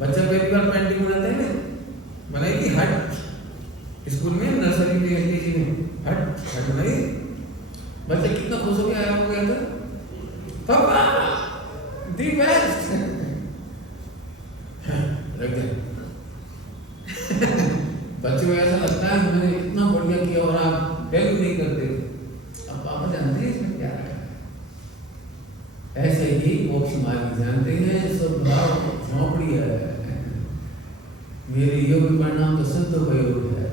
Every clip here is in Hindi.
बच्चा पहली बार पेंटिंग बनाते हैं, बनाएगी हट, स्कूल में नर्सरी में एलकेजी में हट हट बनाई, बच्चा कितना खुश हो गया, आया हो गया था, पापा दी बेस्ट, रख दे। बच्चों को ऐसा लगता है मैंने इतना बढ़िया किया और आप वैल्यू नहीं करते। अब पापा जानते हैं इसमें क्या है। ऐसे ही मोक्ष मार्ग जानते हैं, सब भाव झोंपड़ी है, मेरे योग परिणाम तो शुद्ध योग है,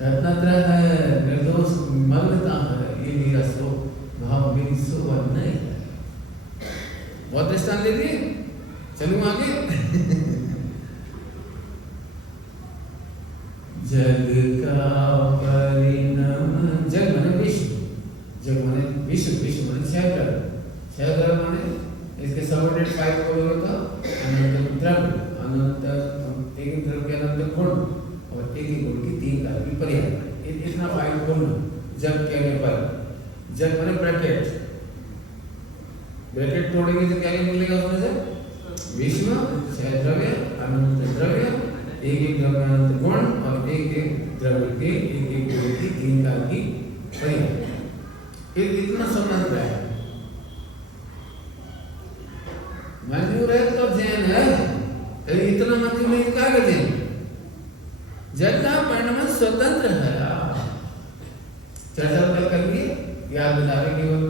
रत्नत्रय है, निर्दोष मग्नता है, ये मेरा सो भाव मेरी शोभा नहीं है। बहुत दृष्टांत दे दिए, चलूं आगे। जग का परिणाम, जग माने विश्व, जग माने विश्व, विश्व माने छह ग्रह माने इसके सबऑर्डिनेट 5 बोलोगे तो अनंत द्रव्य, अनंत एक द्रव्य के अनंत गुण और एक गुण की 3 कार्य की पर्याय, इतना 5 गुण जग कहने पर। जग माने ब्रैकेट, ब्रैकेट तोड़ेंगे तो क्या निकलेगा उसमें से? विश्व, 6 द्रव्य, अनंत द्रव्य, एक द्रव्य अनंत गुण और एक द्रव्य के एक गुण की 3 कार्य की पर्याय। इतना स्वतंत्र है। मंजूर है तो जैन है, इतना मंजूर नहीं तो क्या जैन? जग का परिणाम स्वतंत्र है। चर्चा तो कर लिए, याद बता रहे केवल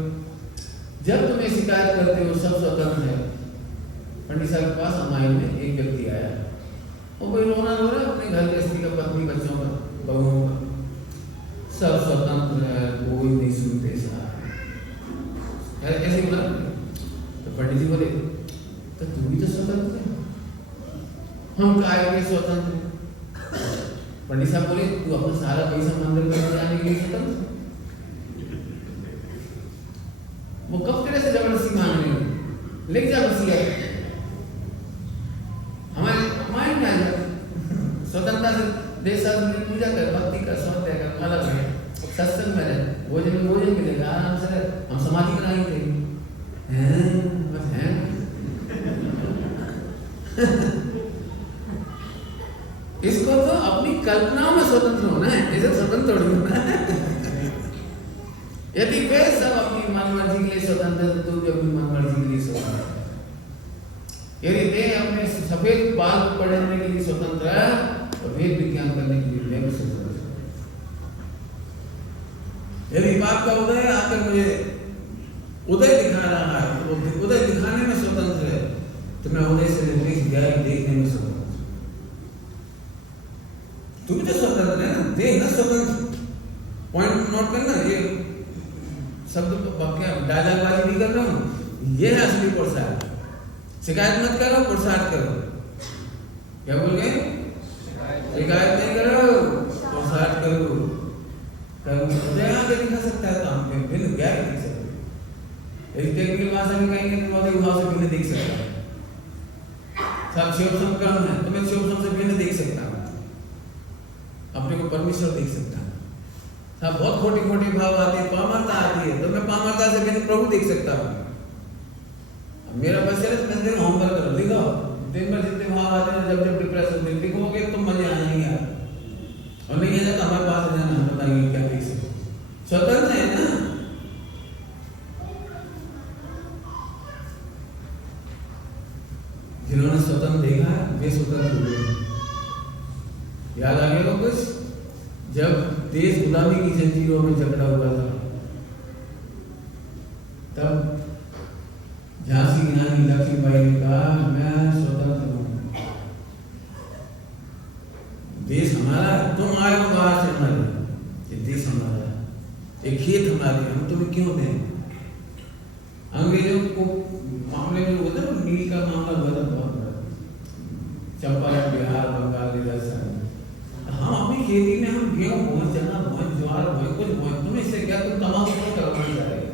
जब तुम्हें शिकायत करते हो सब स्वतंत्र है। पंडित साहब के पास हमारे में एक व्यक्ति आया, वो कोई रोना रो रहा है अपने घर के स्त्री का, पत्नी, बच्चों का, बहुओं का, सब स्वतंत्र है, कोई नहीं सुनते साहब। कैसे बोला? तो पंडित जी बोले तो तू भी तो स्वतंत्र है, हम काय में स्वतंत्र है। पंडित साहब बोले तू अपना सारा पैसा मंदिर में जाने के लिए स्वतंत्र, वो कब तेरे से जबरदस्ती मांग रही है, लेके जा बसिया, हमारे माइंड में आ जाए स्वतंत्रता से, देश शास्त्र पूजा कर, भक्ति कर, स्वाध्याय कर, अलग है, सत्संग में रहे, भोजन मिलेगा, आराम से रहे, हम समाधि बनाएंगे बस हैं। इसको तो अपनी कल्पनाओं में स्वतंत्र होना है, इसे स्वतंत्र थोड़ी होना है। यदि वे सब अपनी मन मर्जी के लिए स्वतंत्र है तो तू भी अपनी मन मर्जी के लिए स्वतंत्र है। यदि वे अपने सफेद बाल पढ़ने के लिए स्वतंत्र है तो वेद विज्ञान करने के लिए मैं स्वतंत्र है। यदि बाप का उदय आकर मुझे उदय दिखा रहा है तो उदय दिखाने में स्वतंत्र है, तो मैं उदय से देखने में स्वतंत्र। तू भी तो स्वतंत्र है ना, देख ना स्वतंत्र, पॉइंट नोट करना, ये शब्द क्या डायलॉगबाजी नहीं कर रहा हूँ, ये है असली पुरुषार्थ। शिकायत मत करो, पुरुषार्थ करो। क्या बोल गए? शिकायत नहीं करो, पुरुषार्थ करो। उदय आगे दिखा सकता है, तो हम भिन्न गैर दिख सकते हैं। इस टेक्निकल भाषा में कहेंगे तो बहुत भाव से भिन्न दिख सकता है। सब शिव संक्रमण है तो मैं शिव से भिन्न देख सकता हूँ, अपने को परमेश्वर देख सकता हूँ। सब बहुत खोटे खोटे भाव आते हैं, पामरता आती है तो मैं पामरता से भिन्न प्रभु देख सकता हूँ। मेरा बस है मैं दिन होमवर्क करो, लिखो दिन भर जितने भाव आते हैं, जब डिप्रेशन में लिखोगे तो मजे आएंगे यार, और नहीं है तो हमारे पास जाना, हम बताएंगे क्या देख सकते। स्वतंत्र है ना, जिन्होंने स्वतंत्र देखा है वे स्वतंत्र हुए। याद आ गया कुछ? जब देश गुलामी की जंजीरों में जकड़ा हुआ था, तब झांसी की रानी लक्ष्मीबाई ने कहा मैं स्वतंत्र हूँ, देश हमारा है, तुम आए हो बाहर से हमारे, ये देश हमारा है, ये खेत हमारे, हम तुम्हें क्यों दें? अंग्रेजों को मामले में होता है, नील का मामला हुआ था बहुत बड़ा, चंपारण, बिहार, बंगाल, राजस्थान। हम अपनी खेती में हम गेहूं बोए, चना बोए, ज्वार बोए, कुछ बोए, तुम्हें इससे क्या, तुम तमाकू क्यों करवाना चाह रहे हो?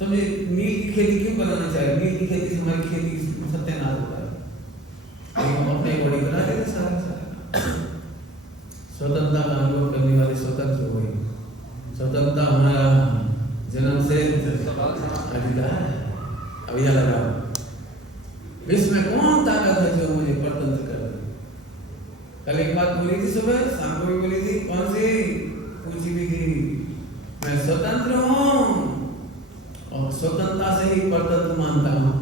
तुम नील की खेती क्यों कराना चाह रहे हो? नील की खेती से हमारी खेती सत्यानाश होता है। हम अपने बड़ी बना देते सारा। स्वतंत्रता का अनुभव करने वाले स्वतंत्र हो गए। स्वतंत्रता हमारा जन्म से अधिकार है। अब यह लगाओ, विश्व में कौन ताकत है जो मुझे परतंत्र कर दे? कल एक बात बोली थी, सुबह शाम को भी बोली थी, कौन सी पूछी भी थी, मैं स्वतंत्र हूँ और स्वतंत्रता से ही परतंत्र मानता हूँ।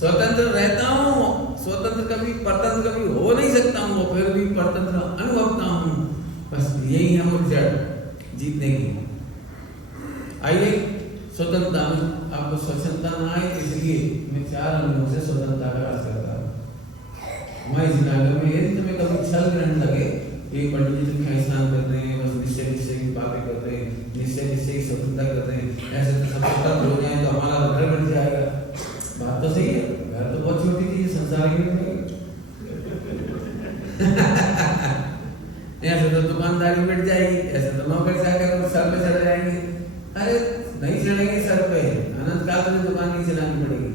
स्वतंत्र रहता हूँ, स्वतंत्र कभी परतंत्र कभी हो नहीं सकता हूँ, फिर भी परतंत्र अनुभवता हूँ। बस यही है वो जड़ जीतने की। आइए स्वतंत्रता में आपको स्वच्छता ना आए, इसलिए मैं 4 अनुभव से स्वतंत्रता का राज करता हूँ। हमारे जिनागर में यदि तुम्हें कभी छल ग्रहण लगे, एक पंडित जी तो स्नान कर रहे हैं, बस निश्चय की बातें कर रहे हैं, निश्चय की स्वतंत्रता कर रहे हैं, ऐसे तो सब स्वतंत्र हो जाए तो हमारा घर बन जाएगा। बात तो सही है, घर तो बहुत छोटी चीज संसार की ऐसे तो दुकानदारी बैठ जाएगी, ऐसे तो नौकर जाकर सर पे चढ़ जाएंगे। अरे नहीं चढ़ेंगे सर पे, अनंत काल में दुकान नहीं चलानी पड़ेगी,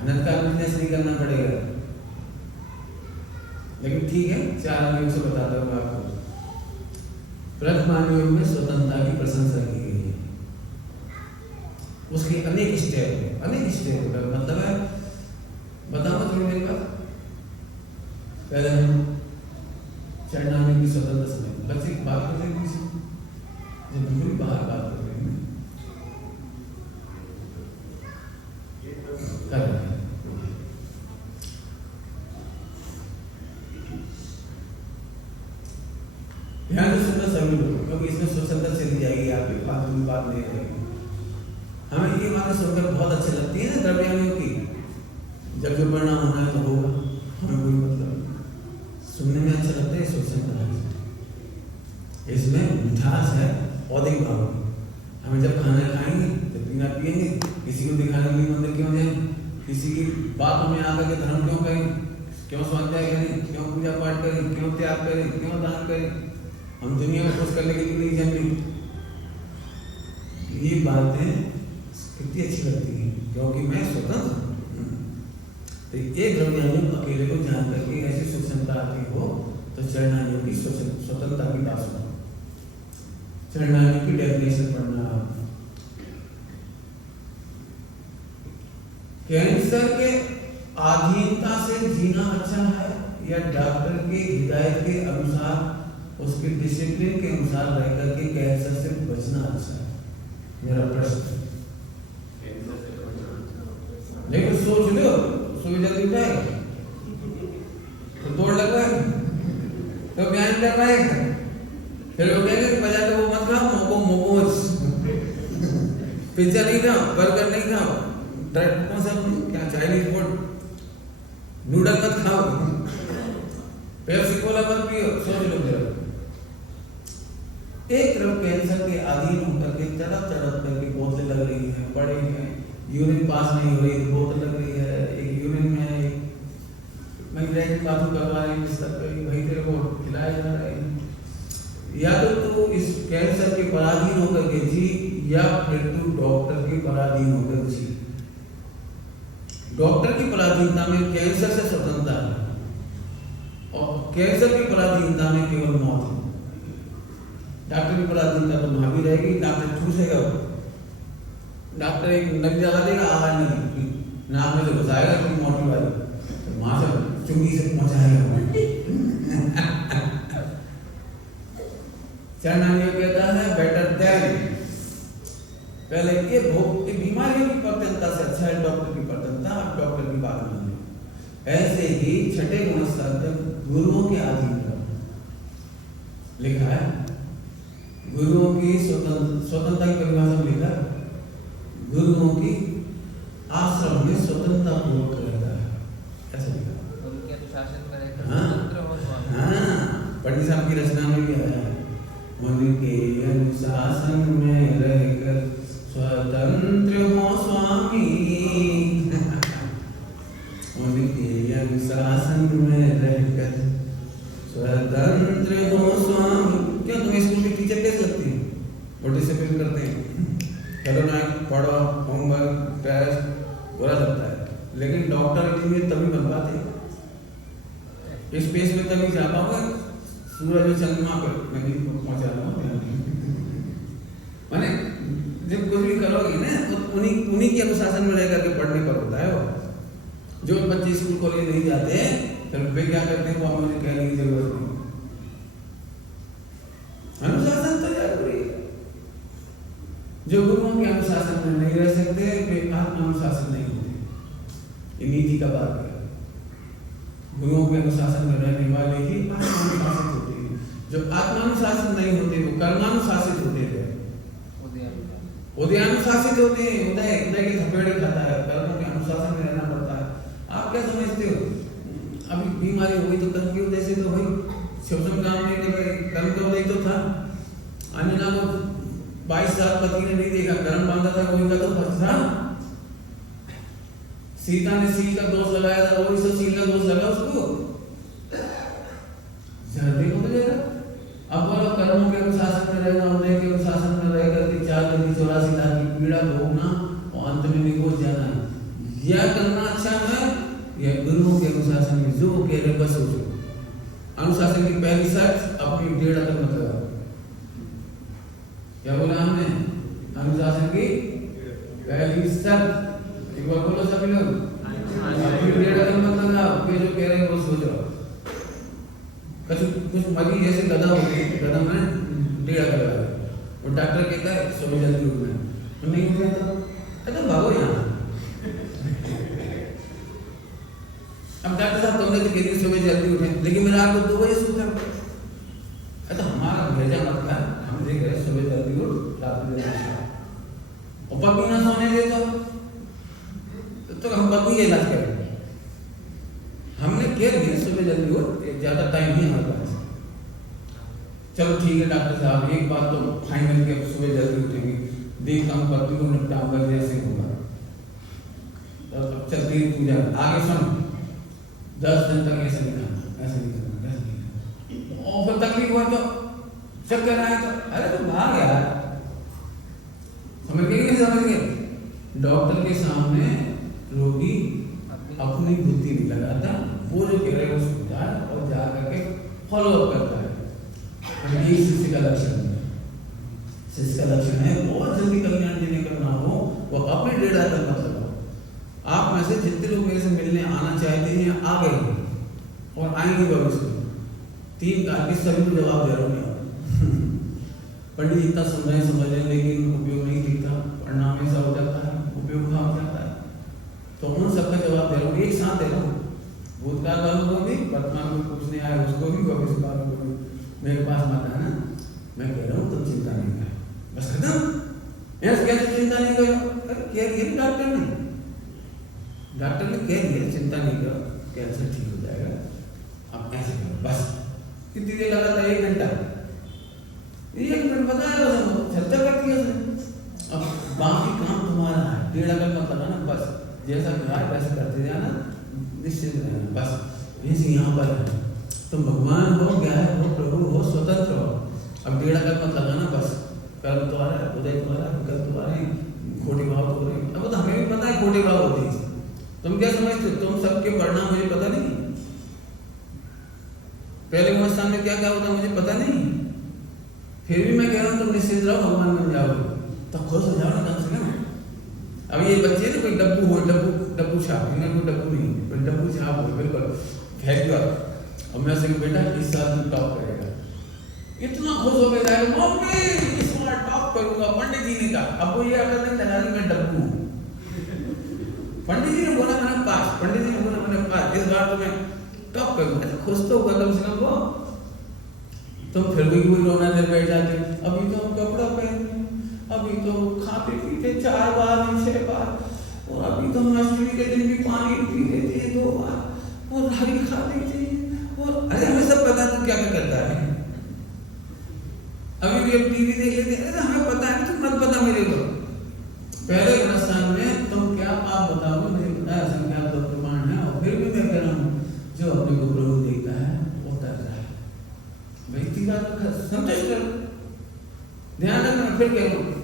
अनंत काल बिजनेस नहीं करना पड़ेगा। लेकिन ठीक है, 4 अनुभव से बताता हूँ आपको। ब्रह्मांड योग में स्वतंत्रता की प्रशंसा की गई है। उसके अनेक स्टेप का मतलब है, बताओ थोड़ी देर बाद। पहले हम चरणामृत की स्वतंत्रता समय बच्चे की बात करते हैं, जो बिल्कुल बाहर बात कर रहे हैं कर रहे हैं। ध्यान से सुनना सभी लोग, क्योंकि इसमें स्वतंत्रता चली जाएगी, आपकी बात नहीं रहेगी। हमें ये बातें सुनकर बहुत अच्छी लगती है ना द्रव्यामियों की, जब जो परिणाम होना है तो होगा, हमें कोई मतलब सुनने में अच्छा लगता है। स्वतंत्रता इसमें मिठास है, औधिक भाव। हमें जब खाना खाएंगे, जब पीना पिएंगे, किसी को दिखाने के लिए मंदिर क्यों जाए, किसी की बात हमें आकर के धर्म क्यों करें, क्यों स्वाध्याय करें, क्यों पूजा पाठ करें, क्यों त्याग करें, क्यों दान करें, हम दुनिया में खुश करने के लिए नहीं जन्मे। ये बातें कितनी अच्छी लगती है, क्योंकि मैं स्वतंत्र हूँ। तो एक द्रव्यामी अकेले को जान करके ऐसी स्वतंत्रता आती हो तो चरणानियों की स्वतंत्रता की बात सुनो। चरणानियों की डेफिनेशन पढ़ना। कैंसर के अधीनता से जीना अच्छा है या डॉक्टर के हिदायत के अनुसार, उसके डिसिप्लिन के अनुसार रह करके कैंसर से बचना अच्छा है? मेरा प्रश्न। लेकिन सोच लो, सुबह जल्दी उठाएगा तो दौड़ लगवाएगा तो व्यायाम कर पाएगा, फिर वो कहेंगे कि बजाय तो वो मत खाओ, मोमोज, पिज्जा नहीं खाओ, बर्गर नहीं खाओ, क्या चाइनीज फूड, नूडल मत खाओ, पेप्सी कोला मत पियो। सोच लो जरा, एक तरफ कैंसर के अधीन होकर के तड़प करके बोतलें लग रही हैं, पड़े हैं, यूरिन पास नहीं हो रही, बोतल लग रही है, एक यूरिन में मैं बाथरूम करवा रही हूँ, वही तेरे को खिलाया जा रहा है। या तो तू इस कैंसर के पराधीन होकर के जी, या फिर तू डॉक्टर के पराधीन होकर जी। डॉक्टर की पराधीनता में कैंसर से स्वतंत्रता है और कैंसर की पराधीनता में केवल मौत है। डॉक्टर की पराधीनता तो वहां भी रहेगी, डॉक्टर ठूसेगा, डॉक्टर एक नक जला देगा, आवाज नहीं, नाक में से घुसाएगा तो मोटी वाली, तो वहां से चुंगी से पहुंचाएगा। चरणानियों कहता है बेटर देन, पहले ये भोग की बीमारियों की परतंत्रता से अच्छा है डॉक्टर की परतंत्रता। आप डॉक्टर की बात मान लो। ऐसे ही छठे गुणस्तर तक गुरुओं के अधीन लिखा है, गुरुओं की स्वतंत्रता की परिभाषा में लिखा है, गुरुओं की आश्रम में स्वतंत्रता पूर्वक रहता है, ऐसा लिखा है। उनके अनुशासन में रहकर पंडित साहब की रचना में भी आया है, उनके अनुशासन में रहकर स्वतंत्र हो स्वामी, उनके अनुशासन में रहकर स्वतंत्र हो स्वामी। क्यों तुम्हें स्कूल की टीचर कैसे लगती है? वो डिसिप्लिन करते हैं, चलो ना पढ़ो, होमवर्क, टेस्ट, बुरा लगता है। लेकिन डॉक्टर इंजीनियर तभी बन पाते हैं, स्पेस में तभी जा पाओगे, सूरज और चंद्रमा पर नहीं पहुंचा रहा हूँ। मैंने जब कुछ भी करोगे ना तो उन्हीं उन्हीं के अनुशासन में रह करके पढ़ने पर होता है वो। जो बच्चे स्कूल कॉलेज नहीं जाते हैं फिर वे क्या करते हैं, वो मुझे कहने की जरूरत नहीं। अनुशासन तो जरूरी है। जो गुरुओं के अनुशासन में नहीं रह सकते वे आत्म अनुशासन नहीं होते। ये नीति का बात है। गुरुओं के अनुशासन में रहने वाले ही आत्मानुशासित होते हैं। जो आत्मानुशासित नहीं होते वो कर्मानुशासित होते हैं, उदयानुशासित होते हैं। उदय के थपेड़े खाता है, कर्मों के अनुशासन में रहना पड़ता है। आप क्या समझते हो, अभी बीमारी हो गई तो कर्म के उदय से तो भाई शिवसम काम नहीं कर रहे, कर्म का उदय तो था। अंजना को 22 साल पति ने नहीं देखा, कर्म बांधा था, कोई का तो फर्ज था। सीता ने सील का दोष लगाया था, वही सब सील का दोष लगा उसको। जल्दी हो जाएगा। अब बोलो कर्मों के अनुशासन में रहना, उदय के अनुशासन में रह करके 4,84 लाख की पीड़ा भोगना और अंत में निकोच जाना, यह करना अच्छा है या गुरुओं के अनुशासन में जो कह रहे बस हो जाओ। अनुशासन की पहली शर्त अपनी डेढ़ अकल मत लगाओ। क्या बोला हमने? अनुशासन की पहली शर्त एक बार बोलो सभी लोग, अपनी डेढ़ अकल मत लगाओ। वे जो कह रहे हैं वो सोचो। कुछ मरी जैसे गधा हो गई, गधा में डेढ़ अकल लगा और डॉक्टर कहता है सुबह जल्दी उठना है, तो नहीं उठ रहा तो भागो यहाँ। अब डॉक्टर साहब तुमने तो कह सुबह जल्दी उठे, लेकिन मेरा आपको 2 बजे सोता है। तो हमारा भेजा मत था, हम देख रहे सुबह जल्दी उठ, रात में और पप्पी ना सोने दे तो हम पप्पी का इलाज करें। हमने कह दिया सुबह जल्दी उठ, ज्यादा टाइम नहीं हमारे पास। चलो ठीक है डॉक्टर साहब, एक बात तो फाइनल के सुबह जल्दी उठेंगे, देखता हूँ पत्नी को निपटाऊंगा जैसे होगा। तो चलती पूजा आगे सुन, 10 दिन तक ऐसे नहीं खाना, ऐसे नहीं करना, ऐसे नहीं करना। और फिर तकलीफ हुआ तो चक्कर आया तो अरे तो भाग यार, समझ गए कि नहीं समझ गए? डॉक्टर के सामने रोगी अपनी बुद्धि नहीं लगाता, वो जो कह रहे हैं वो सुनता है और जा करके फॉलो अप करता है। ये शिष्य का लक्षण है। शिष्य का लक्षण है बहुत जल्दी कल्याण जिन्हें करना हो वो अपने डेढ़ अकल मत लगाओ। आप में से जितने लोग मेरे से मिलने आना चाहते हैं या आ गए और आएंगे भविष्य में, 3 काल के सभी को जवाब दे रहा हूँ। पंडित इतना सुन रहे समझ रहे लेकिन उपयोग नहीं दिखता, परिणाम ऐसा हो जाता है, उपयोग हो जाता है। तो उन सबका जवाब दे रहा हूँ, एक साथ दे रहा हूँ। भूतकाल वालों को भी, वर्तमान में पूछने आए उसको भी, भविष्य वालों को भी। मेरे पास मत आना, मैं कह रहा हूँ तुम चिंता नहीं करो, बस खत्म। ऐसे कैसे चिंता नहीं करो? कह दिया डॉक्टर ने, डॉक्टर ने कह दिया चिंता नहीं करो, कैंसर ठीक हो जाएगा, अब ऐसे करो बस। कितनी देर लगा था? 1 घंटा। 1 मिनट बताया चर्चा करती है। अब बाकी काम तुम्हारा है, डेढ़ अकल मत लगाना, बस जैसा कहा वैसे करते जाना, निश्चित रहना बस। जैसे यहाँ पर है तुम भगवान हो, ज्ञान हो, प्रभु हो, स्वतंत्र हो। अब डेढ़ अकल मत लगाना, बस कर्म तुम्हारा, उदय तुम्हारा, विकल्प तुम्हारे, खोटे भाव तो रहे। अब तो हमें भी पता है खोटे भाव होते हैं। तुम क्या समझते हो? तुम सबके परिणाम मुझे पता नहीं, पहले अवस्था में क्या क्या होता मुझे पता नहीं, फिर भी मैं कह रहा हूँ तुम निश्चित रहो, भगवान बन जाओगे तो खुश हो जाओ ना कम से कम। अब ये बच्चे ना कोई डब्बू हो, डब्बू छाप, इन्हें कोई डब्बू नहीं, कोई डब्बू छाप हो बिल्कुल फेंक दो। और मैं से बेटा इस साल तू टॉप करेगा, इतना खुश हो गया जाएगा, मम्मी इस बार टॉप करूंगा, पंडित जी ने कहा। अब वो ये अगर नहीं लगा रही मैं डब्बू हूँ, पंडित जी ने बोला मैंने पास, पंडित जी ने बोला मैंने पास, इस बार तो मैं टॉप करूंगा। खुश तो हुआ कम से कम वो। तुम फिर भी कोई रोना देर बैठ जाते, अभी तो हम कपड़ा पहन, अभी तो खाते पीते 4 बार 6 बार, और अभी तो हम अष्टमी के दिन भी पानी पी लेते हैं 2 बार, और हरी खा लेते हैं, और अरे हमें सब पता तू क्या क्या करता है। अभी भी अब टीवी देख लेते हैं, अरे हमें पता है, तुम मत बता मेरे को। पहले प्रस्थान में तुम क्या आप बताओगे, मुझे पता है संख्या 2 प्रमाण है, और फिर भी मैं कह रहा हूँ जो अपने को प्रभु देखता है वो कर रहा है। भाई बात संतुष्ट करो, ध्यान रखना। फिर कह रहा हूँ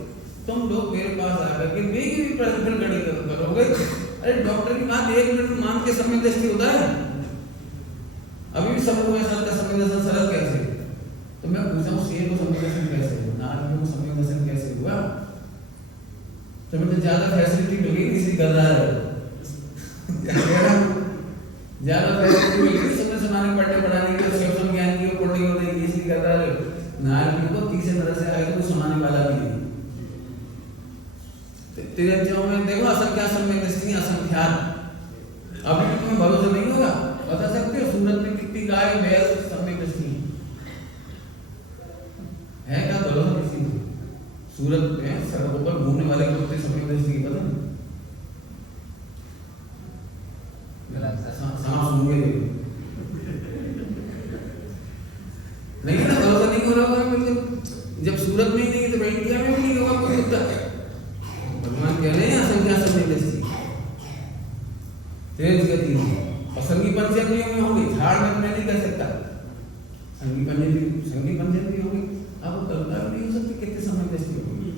तुम लोग मेरे पास आकर के भी प्रश्न खड़े करोगे। अरे डॉक्टर की बात 1 मिनट में मान के समय दृष्टि होता है। अभी भी सब लोग ऐसा लगता है समय दर्शन सरल कैसे, तो मैं पूछा हूँ शेर को समय दर्शन कैसे हुआ, नारद को समय दर्शन कैसे हुआ? तुम्हें तो ज्यादा फैसिलिटी मिल गई इसी कर रहा है ज्यादा फैसिलिटी मिल गई समय सुनाने पढ़ने पढ़ाने की शिक्षण ज्ञान की पढ़ने हो रही इसलिए कर रहा है नारद को तीसरे तरह से आए तो सुनाने वाला भी नहीं। तेरे जो में देखो असंख्या समय दृष्टि असंख्यात अभी भी तुम्हें भरोसा नहीं होगा बता सकते हो सूरत में कितनी गाय बैल समय दृष्टि है क्या भरोसा किसी को सूरत में सड़कों पर घूमने वाले को कितने समय दृष्टि पता नहीं सांप सूंघे नहीं ना भरोसा नहीं हो रहा होगा मतलब जब सूरत में ही नहीं तो इंडिया में भी नहीं होगा कोई मुद्दा भगवान कह रहे हैं असंख्या समय दृष्टि तेज गति और संगी पंचेंद्रियों में होंगे झाड़ में मैं नहीं कह सकता संगी पंचेंद्रिय होंगे अब कल्पना नहीं हो सकती कितने समय दृष्टि होगी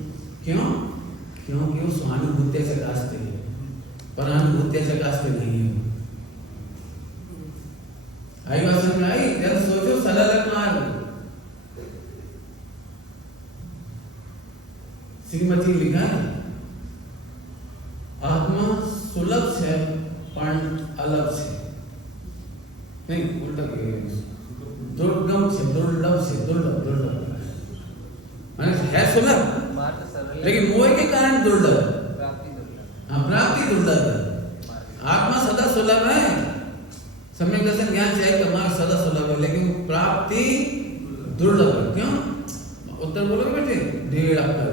क्यों क्योंकि वो स्वानुभूत्य से रास्ते हैं परानुभूत्य से रास्ते नहीं है। आई बात समझ में आई जब सोचो सरल मार्ग श्रीमती लिखा है आत्मा सुलभ से पण अलग से नहीं उल्टा दुर्गम से दुर्लभ से दुर्लभ माने है सुलभ लेकिन मोह के कारण दुर्लभ प्राप्ति दुर्लभ है। आत्मा सदा सुलभ है सम्यक दर्शन ज्ञान चाहिए तो मार्ग सदा सुलभ है लेकिन प्राप्ति दुर्लभ है। क्यों उत्तर बोलोगे बेटे 1.5 अक्कल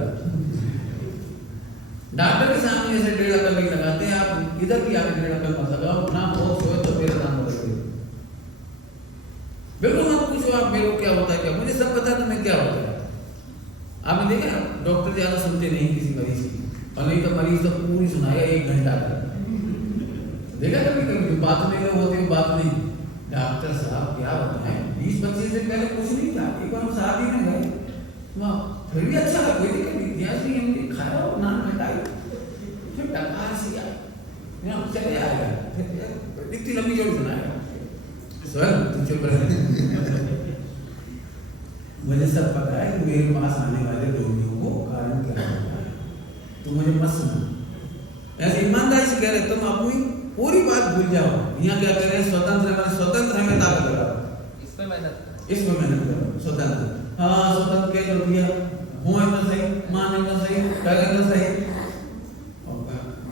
डॉक्टर के सामने ऐसे 1.5 अक्कल नहीं लगाते आप इधर की आगे 1.5 अक्कल मत लगाओ ना बहुत हो तो मेरा नाम बताइए बिल्कुल मत पूछो आप मेरे को क्या होता है क्या मुझे सब पता तुम्हें क्या होता है। आपने देखा डॉक्टर ज्यादा सुनते नहीं किसी मरीज की और नहीं तो मरीज तो पूरी सुनाएगा 1 घंटा का देखा कभी कभी बात नहीं होती बात नहीं डॉक्टर साहब क्या बताएं 20-25 दिन पहले कुछ नहीं था एक बार हम शादी में गए वहाँ फिर भी अच्छा लगा कोई दिक्कत नहीं जैसे ही हमने खाया और नान मिटाई फिर डकार से आया यहाँ चले आएगा इतनी लंबी जोड़ी सुनाएगा सर तू चुप रहे मुझे सब पता है कि मेरे पास आने वाले रोगियों को कारण क्या होता है तो मुझे मत सुना ऐसे ईमानदारी से कह रहे तुम अपनी पूरी बात भूल जाओ। यहाँ क्या कर रहे हैं स्वतंत्र हमें ताकत लगाओ इसमें मेहनत करो स्वतंत्र हाँ स्वतंत्र क्या कर दिया हूँ इतना सही मान इतना सही कर इतना सही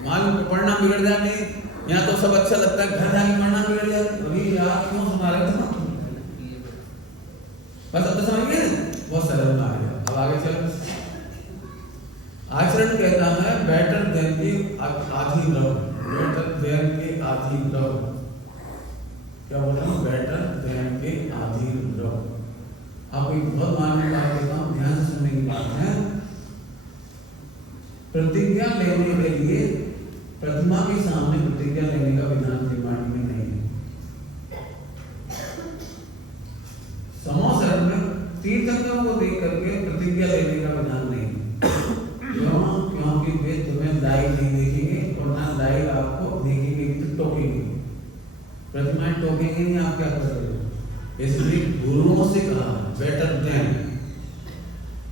मान पढ़ना बिगड़ जाए नहीं यहाँ तो सब अच्छा लगता है घर जाके पढ़ना बिगड़ जाए अभी यार क्यों सुना रहे थे बस अब तो समझ गए बहुत सरल में आ गया। अब आगे चलो आचरण कहता है बेटर देन के आधीन रहो बेटर देन के आधीन रहो क्या बोल रहा हूँ बेटर देन के आधीन रहो। आपको एक बहुत मानने की बात कहता हूँ ध्यान से सुनने की बात है प्रतिज्ञा लेने के लिए प्रतिमा के सामने प्रतिज्ञा लेने का विधान निर्माण में नहीं है। समाचार में तीर्थंकरों को देख करके प्रतिज्ञा लेने का विधान नहीं है क्योंकि वे तुम्हें लाइव नहीं देखेंगे और ना लाइव आपको देखेंगे तो टोकेंगे प्रतिमाएं टोकेंगे नहीं आप क्या कर रहे हो इसलिए गुरुओं से कहा बेटर देन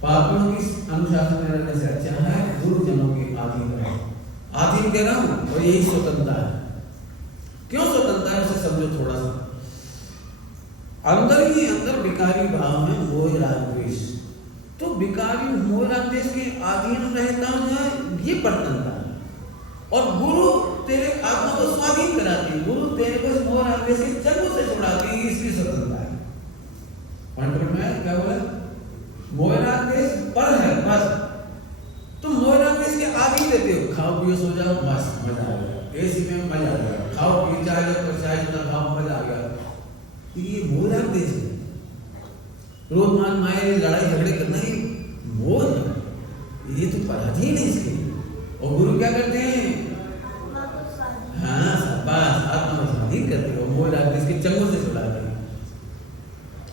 पापियों की अनुशासन में रहने से अच्छा है गुरुजनों के अधीन रहो। अधीन कह रहा हूं और यही स्वतंत्रता है। क्यों स्वतंत्रता है उसे समझो थोड़ा सा। अंदर ही अंदर विकारी भाव में मोह राग द्वेष तो विकारी मोह राग द्वेष के अधीन रहता है ये प्रतंत्रता है और गुरु तेरे आत्मा को स्वाधीन कराती है गुरु तेरे को मोह राग द्वेष के जन्म से छुड़ाती है इसलिए स्वतंत्रता है। पॉइंट में क्या बोला मोह राग द्वेष पर है बस तुम मोह राग द्वेष के आदि रहते हो खाओ पियो सो जाओ बस मजा आ गया एसी में मजा आ गया खाओ पियो चाय खाओ मजा आ गया ये मोह राग द्वेष है। रोज मान माए लड़ाई झगड़े करना ही मोह ये तो पराधीन है इसके और गुरु क्या करते हैं हाँ बस आत्मा को स्वाधीन करते हो मोह राग द्वेष के चंगों से छुड़ाते हैं।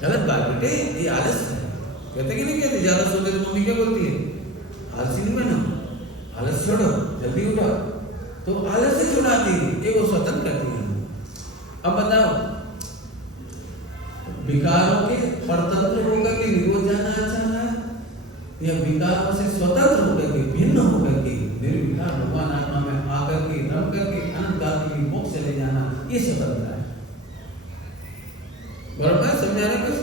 गलत बात बेटे ये आलस है कहते कि नहीं कहते ज्यादा सोते तो मम्मी क्या बोलती है आलसी नहीं बनो आलस छोड़ो जल्दी उठो तो आलस से छुड़ाती है ये वो स्वतंत्र करती है। अब बताओ विकारों के परतंत्र होकर के विरोध जाना अच्छा है या विकारों से स्वतंत्र होकर के भिन्न होकर के निर्विकार भगवान आत्मा में आकर के रम करके अनंत काल के लिए मोक्ष चले जाना, ये स्वतंत्रता है। बराबर समझाने कुछ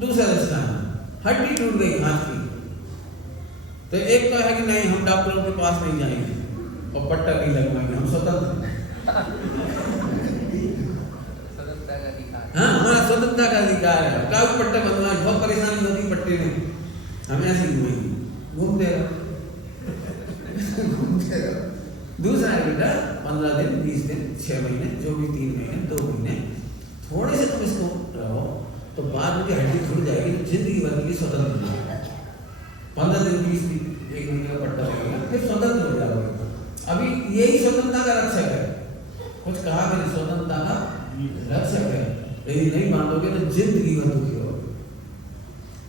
दूसरा दृष्टांत, हड्डी टूट गई हाथ की, तो एक तो है कि नहीं हम डॉक्टरों के पास नहीं जाएंगे और पट्टा नहीं लगवाएंगे, हम स्वतंत्र। हाँ, हमारा स्वतंत्रता का अधिकार है, कागज पट्टा बनवाए, बहुत परेशानी होती पट्टे में, हम ऐसे ही घूमते रहो। दूसरा है बेटा 15 दिन 20 दिन 6 महीने जो भी 3 महीने 2 महीने थोड़े से तुम इसको रहो तो बाद में हड्डी छूट जाएगी, जिंदगी भर की स्वतंत्र हो जाएगी। 15 दिन 20 दिन 1 महीने का पट्टा लगेगा, फिर स्वतंत्र हो जाओगे। अभी यही स्वतंत्रता का रक्षक है, कुछ कहा मैंने स्वतंत्रता का रक्षक है। यदि नहीं मानोगे तो जिंदगी भर दुखी हो,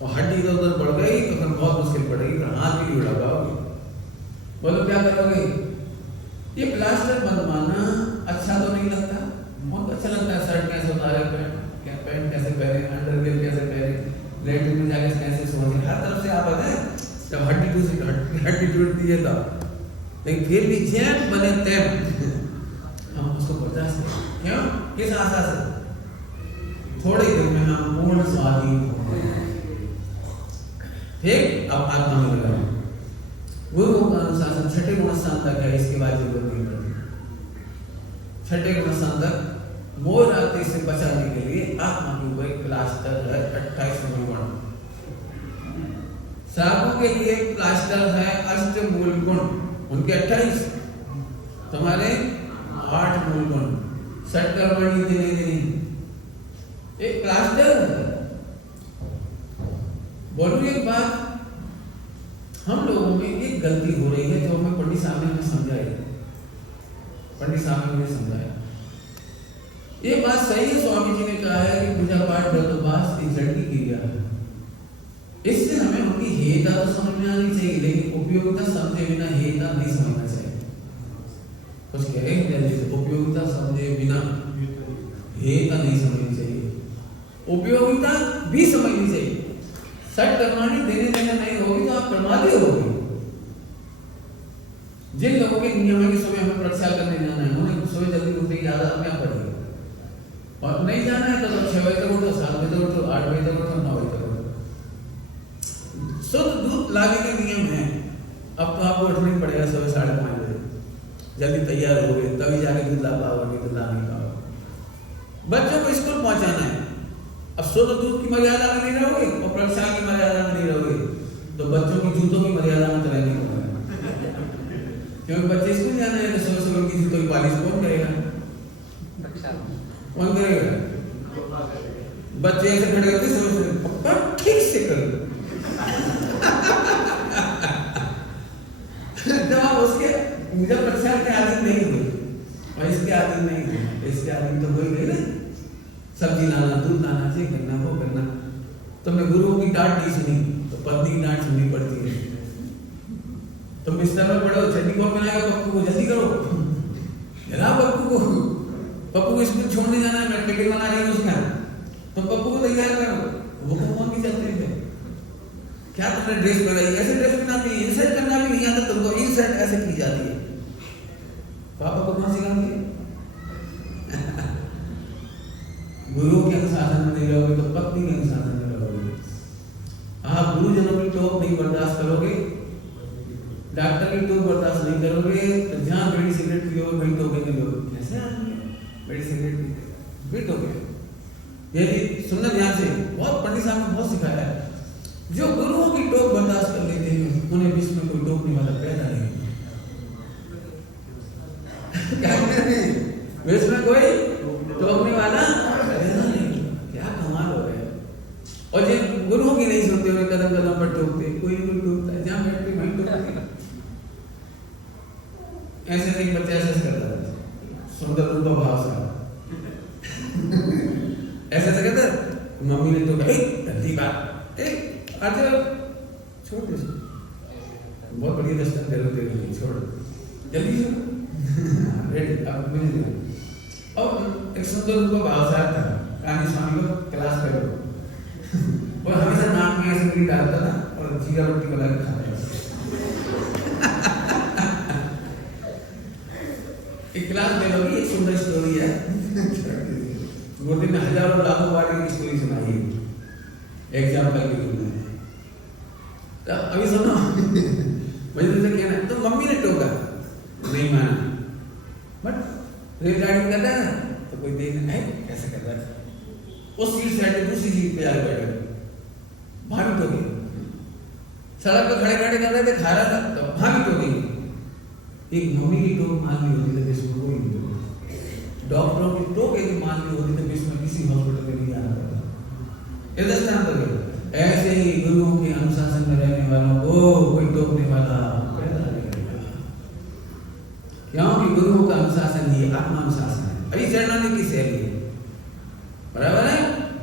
और हड्डी इधर उधर बढ़ गई तो फिर बहुत मुश्किल पड़ेगी, फिर हाथ भी उड़ा पाओगे। बोलो क्या करोगे? ये प्लास्टर बनवाना अच्छा तो नहीं लगता, बहुत अच्छा लगता है। शर्ट कैसे उतारे, पैंट कैसे पहने, अंडरवियर कैसे पहने, लेटरिन में जाके कैसे सोचे, हर तरफ से आप आते हैं। जब हड्डी टूटती है तब, लेकिन फिर भी जैम बने तैम हम उसको बर्दाश्त करें। क्यों? किस आशा से? थोड़े दिन में हम पूर्ण स्वाधीन हो गए। ठीक, अब आत्मा में लगा गुरु का अनुशासन छठे गुण स्थान तक है, इसके बाद जरूरत नहीं पड़ती। छठे गुण स्थान तक मोह रात्रि से बचाने के लिए आत्मा के ऊपर एक प्लास्टर है 28 गुण। साधु के लिए प्लास्टर है अष्टमूल गुण, उनके 28, तुम्हारे 8 मूल गुण। षटकर्मणि देने एक प्लास्टर। बोलूं एक बात, हम लोगों में एक गलती हो रही है जो हमें पंडित साहब ने हमें समझाई। पंडित साहब ने हमें समझाया, ये बात सही है, स्वामी जी ने कहा है कि पूजा पाठ व्रतोपवास एक जड़ की क्रिया है। इससे हमें उनकी हेयता तो समझ में आनी चाहिए, लेकिन उपयोगिता समझे बिना हेयता नहीं समझना चाहिए। कुछ कह रहे हैं, उपयोगिता समझे बिना हेयता नहीं समझनी चाहिए, उपयोगिता भी समझनी चाहिए। षटकर्मणि देने देना नहीं होगी तो आप प्रमादी होगी। जिन लोगों के नियम है कि सुबह हमें प्रक्षाल करने जाना है, उन्हें सुबह जल्दी उठने की आदत अपने आप पड़ेगी, और नहीं जाना है तो 6 बजे तक उठो, 7 बजे तक उठो, 8 बजे तक उठो, 9 बजे तक उठो। शुद्ध दूध लाने के नियम है। अब तो आपको उठना ही पड़ेगा सुबह 5:30 बजे, जल्दी तैयार हो गए तभी जाके दूध ला पाओगे, तो ला नहीं पाओगे। बच्चों को स्कूल पहुंचाना है, अब शुद्ध दूध की मर्यादा में नहीं रहोगे और प्रक्षाल की मर्यादा में नहीं रहोगे तो बच्चों की जूतों की मर्यादा में चलेंगे। क्योंकि बच्चे स्कूल जाना है तो सुबह उनकी जूतों की पालिश कौन करेगा? कौन करेगा? बच्चे ऐसे खड़े होते हैं, पप्पा ठीक से करो। जब आप उसके जब प्रक्षाल के आदि नहीं हुए और इसके आदि नहीं हुए, इसके आदि तो हो ही गए ना, सब्जी लाना, दूध लाना, ये करना, वो करना। तुमने गुरुओं की डांट नहीं सुनी तो पत्नी की डांट सुननी पड़ती है। तुम बिस्तर में पड़ो, चटनी कौन बनाएगा? पप्पू को, जल्दी करो, जरा पप्पू को स्कूल छोड़ने जाना है, मैं टिकट बना रही हूँ उसका, तो पप्पू को तैयार करो। वो कौन भी चलते थे, क्या तुमने ड्रेस बनाई? ऐसे ड्रेस बनाती है, इंसर्ट करना भी नहीं आता तुमको, इंसर्ट ऐसे की जाती है। पापा को कौन सिखाती है? गुरु के अनुशासन में नहीं रहोगे तो पत्नी के अनुशासन में रहोगे। आप गुरुजनों की टोक नहीं बर्दाश्त करोगे, डॉक्टर की टोक बर्दाश्त नहीं करोगे, तो जहाँ बीड़ी सिगरेट पियोगे वही टोकेंगे लोग। कैसे आदमी है बीड़ी सिगरेट पीते, फिर टोके। यदि सुनना ध्यान से, बहुत पंडित साहब ने बहुत सिखाया है, जो गुरुओं की टोक बर्दाश्त कर लेते हैं उन्हें विश्व में कोई टोकने वाला पैदा नहीं। क्या कहते हैं? विश्व में कोई टोकने वाला क्या कमाल हो गया। और जिन गुरुओं की नहीं सुनते हुए कदम कदम पर टोकते, कोई नहीं टोकता है, जहाँ बैठ के वहीं टोकते। ऐसे एक बच्चा ऐसे करता है, सुंदर रूप भाव सा ऐसे कहता, मम्मी ने तो कही गलती बात, अच्छा छोड़ दे, बहुत बढ़िया दर्शन करो, तेरे छोड़ जल्दी छोड़, रेडी अब मुझे। और एक सुंदर रूप भाव सा था, कानी स्वामी को क्लास करो, और हमेशा नाक में ऐसे डालता था और जीरा रोटी बना के खाता था। गुरुदेव ने हजारों लाखों बार की स्टोरी सुनाई है एग्जाम्पल के रूप में। अभी सुनो मुझे तुमसे कहना तो मम्मी ने टोका नहीं माना, बट रेलगाड़ी कर रहा है ना तो कोई देखने है कैसे कर रहा है, उस सीट से हटे दूसरी सीट पे आके बैठे भाभी टोकी, सड़क पे खड़े खड़े कर रहे थे खा रहा था तो भाभी टोकी। एक मम्मी की टोक मान ली होती तो विश्व में कोई नहीं, डॉक्टरों की टोक यदि मान ली होती तो विश्व में किसी हॉस्पिटल में नहीं आना पड़ता। ऐसे ही गुरुओं के अनुशासन में रहने वालों को कोई टोकने वाला पैदा नहीं करेगा, क्योंकि गुरुओं का अनुशासन ही आत्मानुशासन है। अभी चरणानी की शैली है, बराबर है।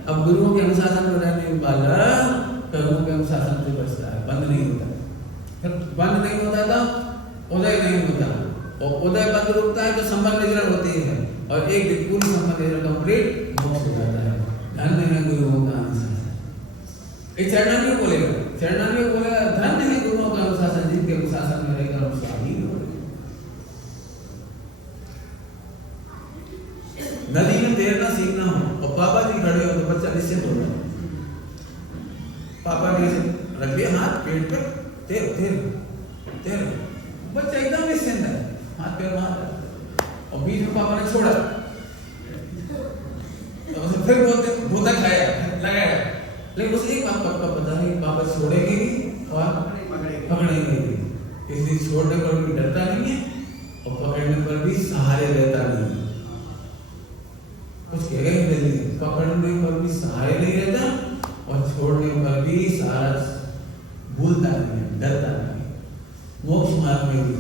अब गुरुओं के अनुशासन में रहने वाला कर्मों के अनुशासन से बचता है, बंद नहीं होता। बंद नहीं होता था उदय नहीं होता, और उदय बंद रुकता है तो संबंध निजर होती है, और एक पूरी संबंध निजर कंप्लीट मोक्ष हो जाता है। धन्य है गुरुओं का अनुशासन। एक चरणानी बोलेगा, चरणानी बोलेगा धन्य है गुरुओं का अनुशासन, जिनके अनुशासन में रहेगा हम स्वाधीन हो। नदी में तैरना सीखना हो और पापा जी खड़े हो तो बच्चा निश्चित हो जाए। पापा ने रख लिया हाथ पेट पे, तैर तैर तैर, बच्चा एकदम निश्चिंत है, हाथ पैर मार, और बीच में पापा ने छोड़ा तो फिर बोतल खाया लगाया, लेकिन उसे एक बात पक्का पता है पापा छोड़ेंगे भी और पकड़ेंगे भी, इसलिए छोड़ने पर भी डरता नहीं है और पकड़ने पर भी सहारे रहता नहीं है। कुछ कह गए पकड़ने पर भी सहारे नहीं रहता और छोड़ने पर भी सहारा भूलता नहीं है, डरता नहीं है। मोक्ष मार्ग में भी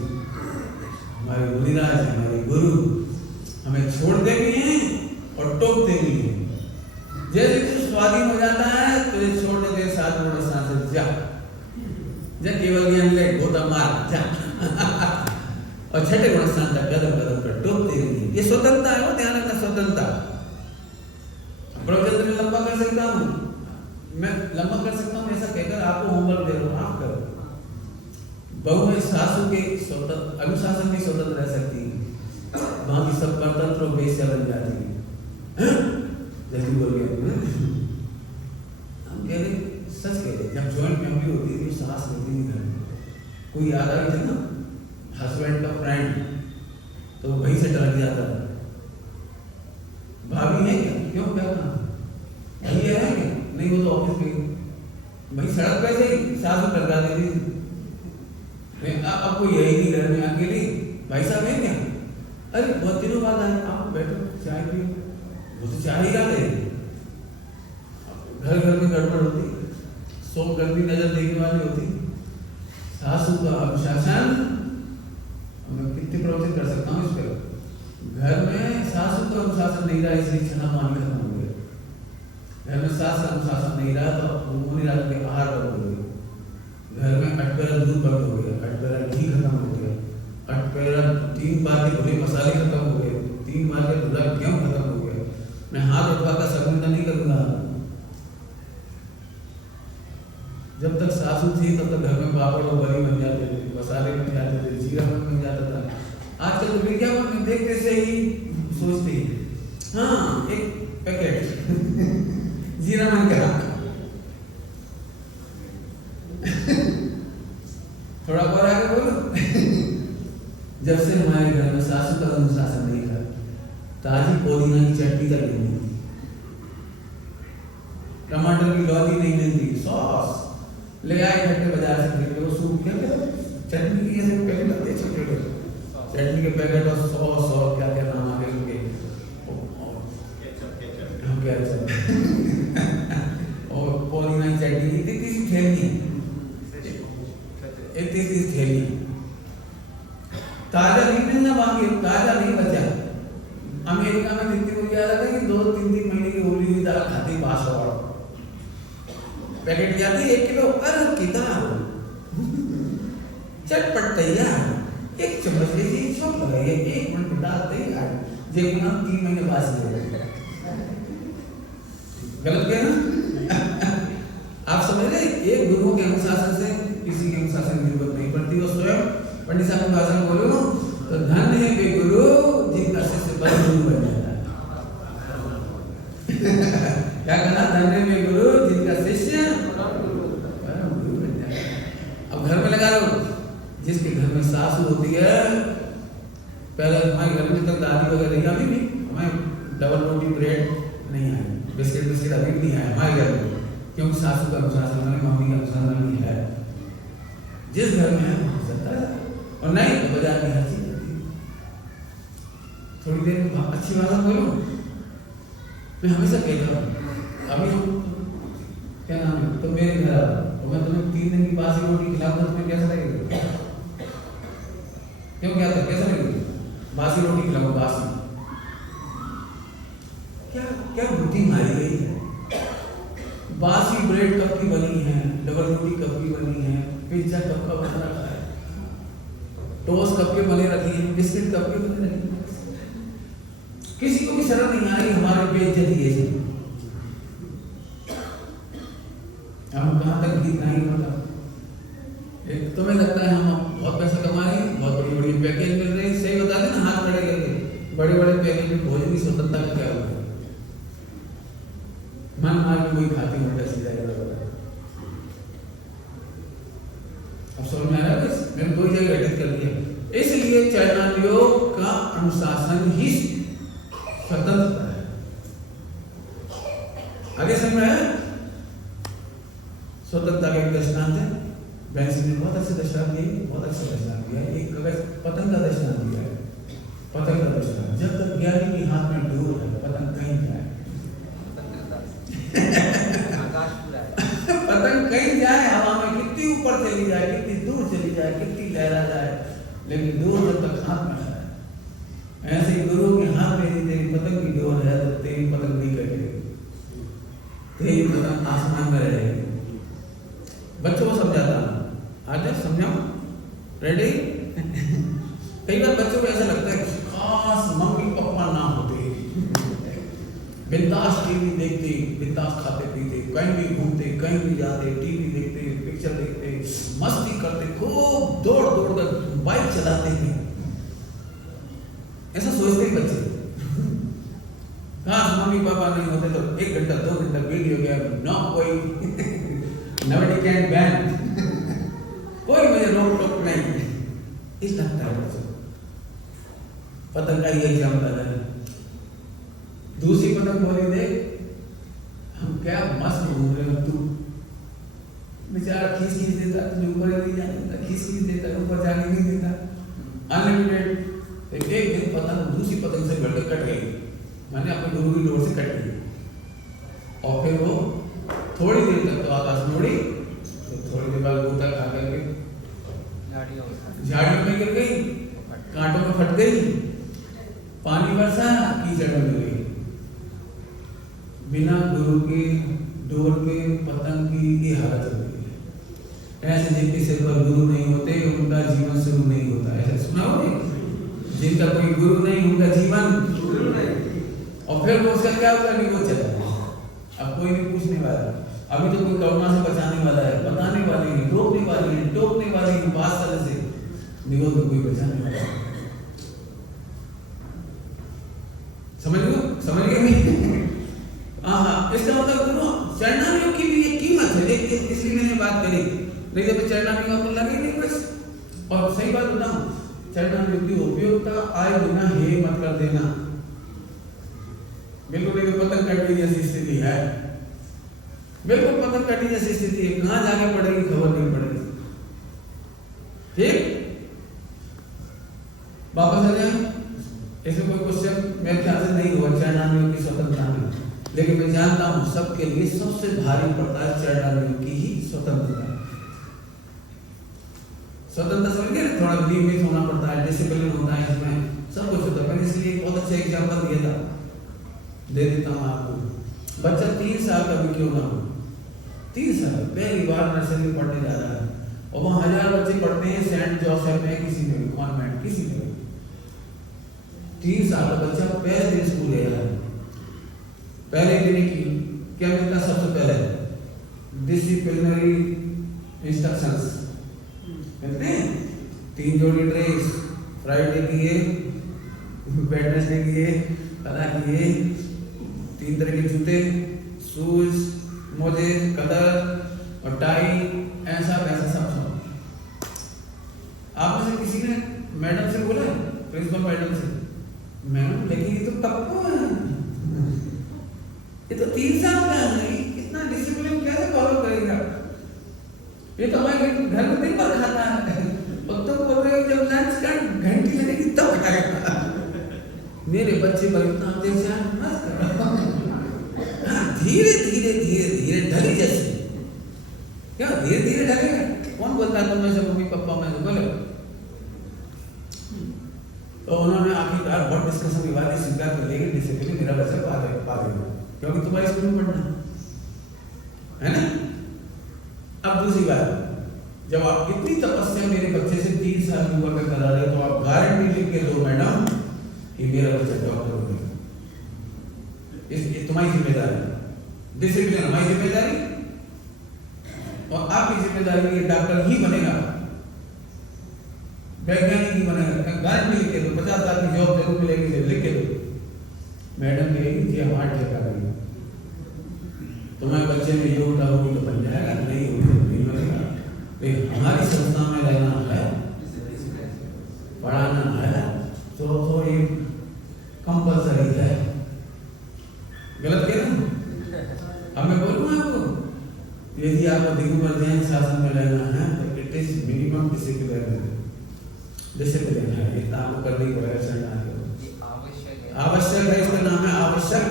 हमारे मुनिराज हमारे गुरु हमें छोड़ते भी हैं और टोकते भी हैं। जैसे तू स्वाधीन हो जाता है तो ये छोड़ने के साथ में सांस जा केवल ज्ञान ले गोता मार जा और छठे गुण स्थान तक कदम कदम पर टोकते रहिए। ये स्वतंत्रता है, वो ध्यान रखना स्वतंत्रता। प्रवचन में लंबा कर सकता हूँ, मैं लंबा कर सकता हूँ ऐसा कहकर आपको होमवर्क दे रहा हूँ, आप करो। बहू में सासू के स्वतंत्र अनुशासन में स्वतंत्र रह सकती है, बाकी सब परतंत्र बेस्या बन जाती है। जल्दी बोल गया हम कह रहे सच कह रहे, जब जॉइंट फैमिली होती थी सास होती नहीं घर में, कोई याद आ गया ना हस्बैंड का फ्रेंड तो वहीं से डर जाता था, भाभी है क्या, क्यों क्या भैया है क्या, नहीं वो तो ऑफिस गई, वही सड़क पे से सास में टकरा देती। अब कोई यही नहीं घर में अकेली, भाई साहब है क्या, अरे बहुत दिनों बाद आए, आप बैठो चाय पियो, वो तो चाय ही डाले। घर घर में गड़बड़ होती, सो गंदी नजर देखने वाली होती। सासू का अनुशासन मैं कितने प्रवचन कर सकता हूँ इस पर। घर में सासू का अनुशासन नहीं रहा इसलिए छना पानी खत्म हो गया, घर में सास का अनुशासन नहीं रहा तो मुनि राज के आहार बंद हो गए, घर में अटपेरा दूध बंद हो गया, अटपेरा घी खत्म हो गया, अटपेरा 3 बार के भुने मसाले खत्म हो गए, 3 बार के भुना गेहूं खत्म हो गया। मैं हाथ उठाकर शर्मिंदा नहीं करूंगा। जब तक सासू थी तब तक घर में पापड़ और बड़ी बन जाते थे, मसाले बन जाते थे, जीरा बन जाता था। आजकल तो विज्ञापन में देखते से ही सोचते हैं हाँ एक पैकेट जीरा मन का थोड़ा और आगे बोलो। जब से हमारे घर में सासू का अनुशासन नहीं था, ताजी पुदीना की चटनी तक नहीं मिलती, टमाटर की लौकी नहीं मिलती, सॉस ले आए घंटे बाजार से खरीद वो सूप क्या चटनी की ऐसे पैकेट आते छोटे छोटे चटनी के पैकेट और सॉस और क्या क्या नाम आगे उनके हम क्या और पुदीना की चटनी इतनी सी थैली है, इतनी सी थैली ताजा नहीं मिलना, बाकी ताजा नहीं बचा। अमेरिका में जितनी मुझे याद आता है कि 2-3 महीने की उबली हुई दाल खाती बासवाड़ पैकेट जाती 1 किलो, अरे कितना चटपट तैयार, 1 चम्मच लीजिए छोड़ लगाइए, 1 मिनट में दाल तैयार, जेब में 3 महीने बाद से गलत गया ना। आप समझ रहे, एक गुरु के अनुशासन से किसी के अनुशासन की जरूरत नहीं पड़ती। वो स्वयं पंडित साहब भाषण बोलो तो धन्य है वे गुरु जिनका शिष्य बन जाता है। क्या कहना, धन्य में गुरु जिनका शिष्य परम गुरु बन जाए। अब घर में लगा लो, जिसके घर में सासू होती है, पहले हमारे घर में तक दादी वगैरह नहीं, अभी भी हमारे डबल रोटी ब्रेड नहीं है, बिस्किट अभी भी नहीं है हमारे घर में, क्योंकि सासू का अनुशासन नहीं, मम्मी का अनुशासन नहीं है। जिस घर में है वहाँ चलता है, और नहीं तो बाजार में हर चीज होती है। थोड़ी देर अच्छी भाषा बोलो, मैं हमेशा कहता हूँ, अभी क्या नाम है, तो मेरे घर आओ और मैं तुम्हें 3 दिन की बासी रोटी खिलाऊंगा, तुम्हें कैसा लगेगा? क्यों क्या था, कैसा लगेगा? बासी रोटी खिलाऊंगा, बासी। क्या क्या बुद्धि मारी गई है। बासी ब्रेड कब की बनी है, डबल रोटी कब की बनी है, पिज्जा कब का बना रखा है, टोस्ट कब के बने रखी है, बिस्किट कब के बने रखी है। किसी को भी शर्म नहीं आई हमारे बेइज्जती है। हम कहाँ तक गीत नहीं होता। तुम्हें लगता है हम बहुत पैसा कमा रहे हैं, बहुत बड़ी बड़ी पैकेज मिल रहे हैं, सही बता देना, हाथ खड़े करके बड़े बड़े पैकेज में भोजन की स्वतंत्रता का क्या हुआ? मन मार के कोई खाती उल्टा सीधा जाएगा। अब समझ में आ रहा है? मैंने 2 जगह एडिट कर दिया। इसलिए चरणामृत का अनुशासन ही स्वतंत्रता है। आगे समझ में आया? स्वतंत्रता के दृष्टांत है, बैंसी ने बहुत अच्छे दृष्टांत दिए, बहुत अच्छा दृष्टांत दिया। एक पतंग का दृष्टांत दिया है, पतंग का दृष्टांत। जब तक ज्ञानी के हाथ में डोर है, पतंग कहीं जाए, पतंग कहीं जाए, हवा में कितनी ऊपर चली जाए, कितनी दूर चली जाए, कितनी लहरा जाए, लेकिन डोर जब तक हाथ में है। ऐसे ही गुरु के हाथ में तेरी पतंग की डोर है, तो तेरी पतंग नहीं कटेगी, तेरी पतंग आसमान में रहेगी। बच्चों को समझाता हूँ, आज समझाओ, रेडी? कई बार बच्चों को ऐसा लगता है काश मम्मी पापा ना होते, बिंदास टीवी देखते, बिंदास खाते पीते, कहीं भी घूमते, कहीं भी जाते, टीवी देखते, पिक्चर देखते, मस्ती करते, खूब दौड़ दौड़ कर बाइक चलाते हैं। ऐसा सोचते हैं बच्चे। काश मम्मी पापा नहीं होते तो 1 घंटा 2 घंटा वीडियो गेम, नो कोई nobody can ban, कोई मुझे रोक टोक नहीं। इस लगता है बच्चों, पतंग का ये एग्जाम्पल है। दूसरी पतंग बोली, देख हम क्या मस्त घूम रहे हो, तू बेचारा खींच देता, तुझे ऊपर नहीं जाने देता, खींच देता, ऊपर जाने नहीं देता, अनलिमिटेड। एक दिन पतंग दूसरी पतंग से बढ़कर कट गई, मैंने अपने गुरु की डोर से कट गई, और फिर वो थोड़ी देर तक तो आकाश में उड़ी, तो थोड़ी देर बाद गोता खा करके झाड़ियों में गिर गई, कांटों में फट गई, पानी बरसा, कीचड़ में गिर गई। बिना गुरु के डोर के पतंग की ये हालत हो गई है। ऐसे जिनके सिर पर गुरु नहीं होते उनका जीवन शुरू नहीं होता। ऐसा सुना हो? जिनका कोई गुरु नहीं उनका जीवन शुरू नहीं। और फिर वो उसका क्या होगा, नहीं वो चला। अब कोई नहीं पूछने वाला, अभी तो कोई कोरोना से बचाने वाला है, बताने वाले हैं, रोकने वाले हैं, टोकने वाले हैं, बात साल से निगो तो कोई बचाने वाला है। समझ गए नहीं? हाँ, इसका मतलब गुरु चरणामृत की भी एक कीमत है, देखिए इसलिए मैंने बात करी, नहीं तो चरणामृत आपको लगे नहीं बस। और सही बात बताऊं, चरणामृत की उपयोगिता आए बिना हे मत कर देना। बिल्कुल देखो पतंग कटने जैसी स्थिति है, बिल्कुल पतंग कटने जैसी स्थिति है, कहाँ जाके पड़ेगी खबर नहीं पड़ेगी। ठीक, वापस आ जाए। इसमें कोई क्वेश्चन मेरे ख्याल से नहीं हुआ चरणामृत की स्वतंत्रता में, लेकिन मैं जानता हूं सबके लिए सबसे भारी पड़ता है चरणामृत की ही स्वतंत्रता। स्वतंत्रता समझ गए, थोड़ा नियमित होना पड़ता है, डिसिप्लिन होता है, इसमें सब कुछ होता है। मैंने इसलिए बहुत अच्छा एग्जाम्पल दिया था, दे देता हूँ आपको। बच्चा 3 साल का भी क्यों ना हो, 3 साल पहली बार नर्सरी पढ़ने जा रहा है, और वहाँ 1000 बच्चे पढ़ते हैं सेंट जोसेफ में, किसी में भी कॉन्वेंट, किसी में भी। 3 साल का बच्चा पहले दिन स्कूल गया है, पहले दिन की क्या मिलता है? सबसे पहले डिसिप्लिनरी इंस्ट्रक्शंस मिलते हैं। 3 जोड़ी ड्रेस, फ्राइडे की है, वेडनेसडे की है, पता की है, 3 तरह के जूते, शूज, मोजे, कलर और टाई, ऐसा वैसा सब। आप में से किसी ने मैडम से बोला है, प्रिंसिपल मैडम से, मैडम लेकिन ये तो पप्पू है, ये तो 3 साल का है, इतना डिसिप्लिन कैसे फॉलो करेगा? ये तो हमारे घर में दिन भर खाता है, और तो बोल रहे हो जब लंच का घंटी लगेगी तब खाएगा। मेरे बच्चे पर इतना अत्याचार मत करो। धीरे धीरे धीरे धीरे ढली जैसे, क्या धीरे धीरे ढलेगा? कौन बोलता है तुम में से मम्मी पापा में से बोले? तो उन्होंने आखिरकार बहुत डिस्कशन के बाद स्वीकार कर लिया कि डिसिप्लिन मेरा बच्चा पा देगा, क्योंकि तुम्हारे स्कूल में पढ़ना है ना। अब दूसरी बात, जब आप इतनी तपस्या मेरे बच्चे से 3 साल की उम्र में करा रहे हो, तो आप गारंटी लिख के दो मैडम कि मेरा बच्चा डॉक्टर हो गया। ये तुम्हारी जिम्मेदारी, डिसिप्लिन हमारी जिम्मेदारी, और आपकी जिम्मेदारी ये डॉक्टर ही बनेगा, वैज्ञानिक ही बनेगा। गारंटी लिख के दो, 50 लाख की जॉब जरूर मिलेगी, लिख के दो। मैडम कहेगी ये हार्ट चेक करेगी, तुम्हारे बच्चे में योग होगी तो बन जाएगा, नहीं होगी तो नहीं बनेगा। तो हमारी संस्था में रहना है, पढ़ाना है, तो ये कंपल्सरी है। गलत कह रहा हूँ? अब मैं बोलूँ आपको, यदि आपको दिगंबर जैन शासन में रहना है तो इट इज मिनिमम डिसिप्लिन है, इतना आपको करना ही पड़ेगा। चलना आवश्यक है, इसका नाम है आवश्यक,